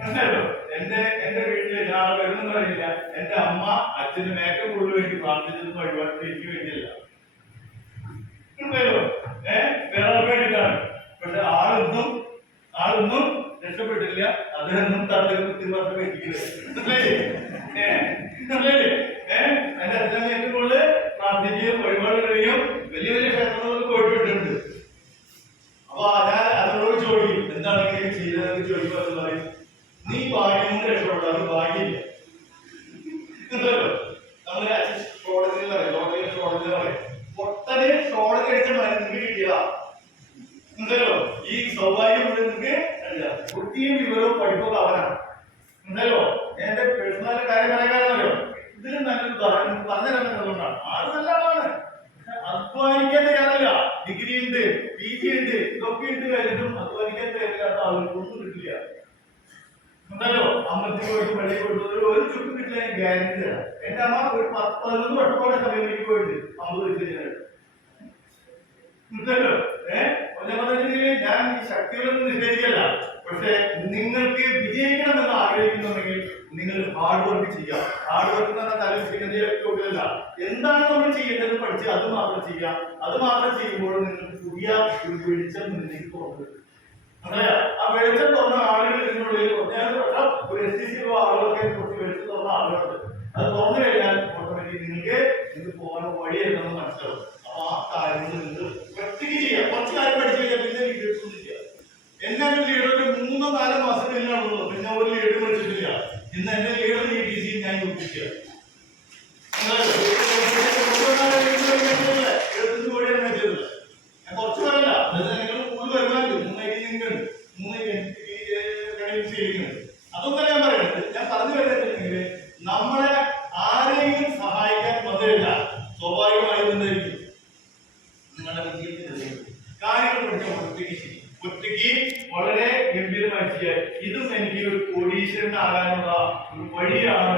മനസ്സിലായോ? എന്റെ വീട്ടില് ഞാൻ വരുന്നെന്ന് അറിയില്ല. എന്റെ അമ്മ അച്ഛന് മേക്കപ്പ് കൊണ്ട് വേണ്ടി പ്രാർത്ഥിച്ചത് വഴിപാടിന് എനിക്ക് വേണ്ടിയല്ല. മനസ്സിലായോ? വേറെ വേണ്ടിയിട്ടാണ്. പക്ഷെ ആളൊന്നും രക്ഷപ്പെട്ടില്ല. അദ്ദേഹം തിരുവാർത്ത എന്റെ അച്ഛനെ ഏറ്റവും കൂടുതൽ പ്രാർത്ഥിക്കുകയും വഴിപാട് കഴിയും വലിയ വലിയ ക്ഷേത്രങ്ങളിൽ പോയിട്ടുണ്ട്. അപ്പൊ ഞാൻ അതോട് ചോദിക്കും, എന്താണ് ഇങ്ങനെ ചെയ്തതെന്ന് ചോദിക്കുമ്പോൾ അത് പറയും, നീ ഭാഗ്യം കൊണ്ട് രക്ഷപ്പെടാം, അത് ഭാഗ്യമില്ല. നമ്മള് കോടതിയിൽ പറയും പൊട്ടനെ കോടതി കഴിച്ച മരുന്ന് കിട്ടിയതാ. എന്തല്ലോ ഈ സൗഭാഗ്യം മുഴുവൻ നിങ്ങൾക്ക് വൃത്തിയും വിവരവും പഠിപ്പൊക്കെ അവനാണ്. എന്തല്ലോ എന്റെ പേഴ്സണൽ കാര്യം പറയാനല്ലോ ഇതിലും നല്ലൊരു പറഞ്ഞു തരുന്നതുകൊണ്ടാണ്. ആള് നല്ല ആളാണ്, അധ്വാനിക്കാൻ തയ്യാറല്ല. ഡിഗ്രി ഉണ്ട്, PG ഉണ്ട്, ഇതൊക്കെ ഉണ്ട്, കഴിഞ്ഞിട്ടും അധ്വാനിക്കാൻ തയ്യാറില്ലാത്ത ആളുകൾക്കൊന്നും കിട്ടില്ല. ഉണ്ടല്ലോ അമ്പലത്തിൽ പോയിട്ട് പള്ളിയിൽ പോയിട്ട് ഒരു ചുറ്റും കിട്ടില്ല. ഞാൻ ഗ്യാരണ്ടി തരാം. എന്റെ അമ്മ ഒരു 10-11 വർഷത്തോടെ സമയത്തേക്ക് പോയിട്ട് 50 വയസ്സ് ഉണ്ടല്ലോ. ഞാൻ ഈ ശക്തികളൊന്നും നിഷേധിക്കല്ല. പക്ഷെ നിങ്ങൾക്ക് വിജയിക്കണമെന്ന് ആഗ്രഹിക്കുന്നുണ്ടെങ്കിൽ നിങ്ങൾ ഹാർഡ് വർക്ക് ചെയ്യാം. ഹാർഡ് വർക്ക് എന്ന് പറഞ്ഞാൽ തലവില്ല. എന്താണ് നമ്മൾ ചെയ്യേണ്ടത് പഠിച്ച് അത് മാത്രം ചെയ്യാം. അത് മാത്രം ചെയ്യുമ്പോൾ നിങ്ങൾക്ക് പുതിയ ഒരു വെളിച്ചം മുന്നിലേക്ക് തുറന്നു. അതല്ല ആ വെളിച്ചം തുറന്ന ആളുകൾ ഇതിനുള്ളിൽ ഒരു STC ആളുകളൊക്കെ കുറച്ച് വെളിച്ചം തുറന്ന ആളുകളുണ്ട്. അത് തുറന്നു കഴിഞ്ഞാൽ ഓട്ടോമാറ്റിക് നിങ്ങൾക്ക് പോകാൻ വഴിയെന്ന് മനസ്സിലാവും. അപ്പൊ ആ കാര്യങ്ങൾ നിങ്ങൾ ഒറ്റയ്ക്ക് ചെയ്യാം. കുറച്ച് കാര്യം പഠിച്ചു കഴിഞ്ഞാൽ പിന്നെ ലീഡേഴ്സ് ഒന്നും ഇല്ല. എന്നെ ഒരു ലീഡർ 3-4 മാസം കഴിഞ്ഞാണുള്ളത്. പിന്നെ ഒരു ലീഡർ പഠിച്ചിട്ടില്ല. ഇന്ന് എന്റെ ലീഡർ ETC ഞാൻ യോജിക്കുക. 75 കോടിയാണ് വെച്ചത്. ഞാൻ കുറച്ച് പറയല്ല, നിങ്ങൾ കൂടുതൽ വരുമാനം 3 അതൊന്നും ഞാൻ പറയുന്നത്. ഞാൻ പറഞ്ഞു വരുന്നുണ്ടെങ്കിൽ നമ്മളെ ആരെയും സഹായിക്കാൻ വന്നില്ല. സ്വാഭാവികമായി എന്തായിരിക്കും നിങ്ങളുടെ വിജയത്തിന്റെ കാര്യങ്ങൾ പഠിച്ച ഒറ്റയ്ക്ക് വളരെ ഗംഭീരമായി ചെയ്യാൻ. ഇതും എനിക്ക് ഒരു കോടീശ്വരനാകാനുള്ള ഒരു വഴിയാണ്.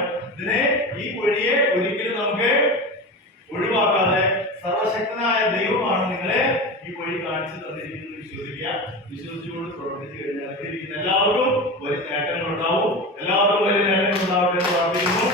ഈ വഴിയെ ഒരിക്കലും നമുക്ക് ഒഴിവാക്കാതെ സർവശക്തനായ ദൈവമാണ് നിങ്ങളെ ഈ വഴി കാണിച്ചു തന്നിരിക്കുന്നത്. വിശ്വസിച്ചുകൊണ്ട് പ്രവർത്തിച്ചു കഴിഞ്ഞാൽ ഇരിക്കുന്ന എല്ലാവർക്കും വലിയ നേട്ടങ്ങൾ ഉണ്ടാവും. എല്ലാവർക്കും വലിയ നേട്ടങ്ങൾ ഉണ്ടാവട്ടെ എന്ന് പ്രാർത്ഥിക്കുന്നു.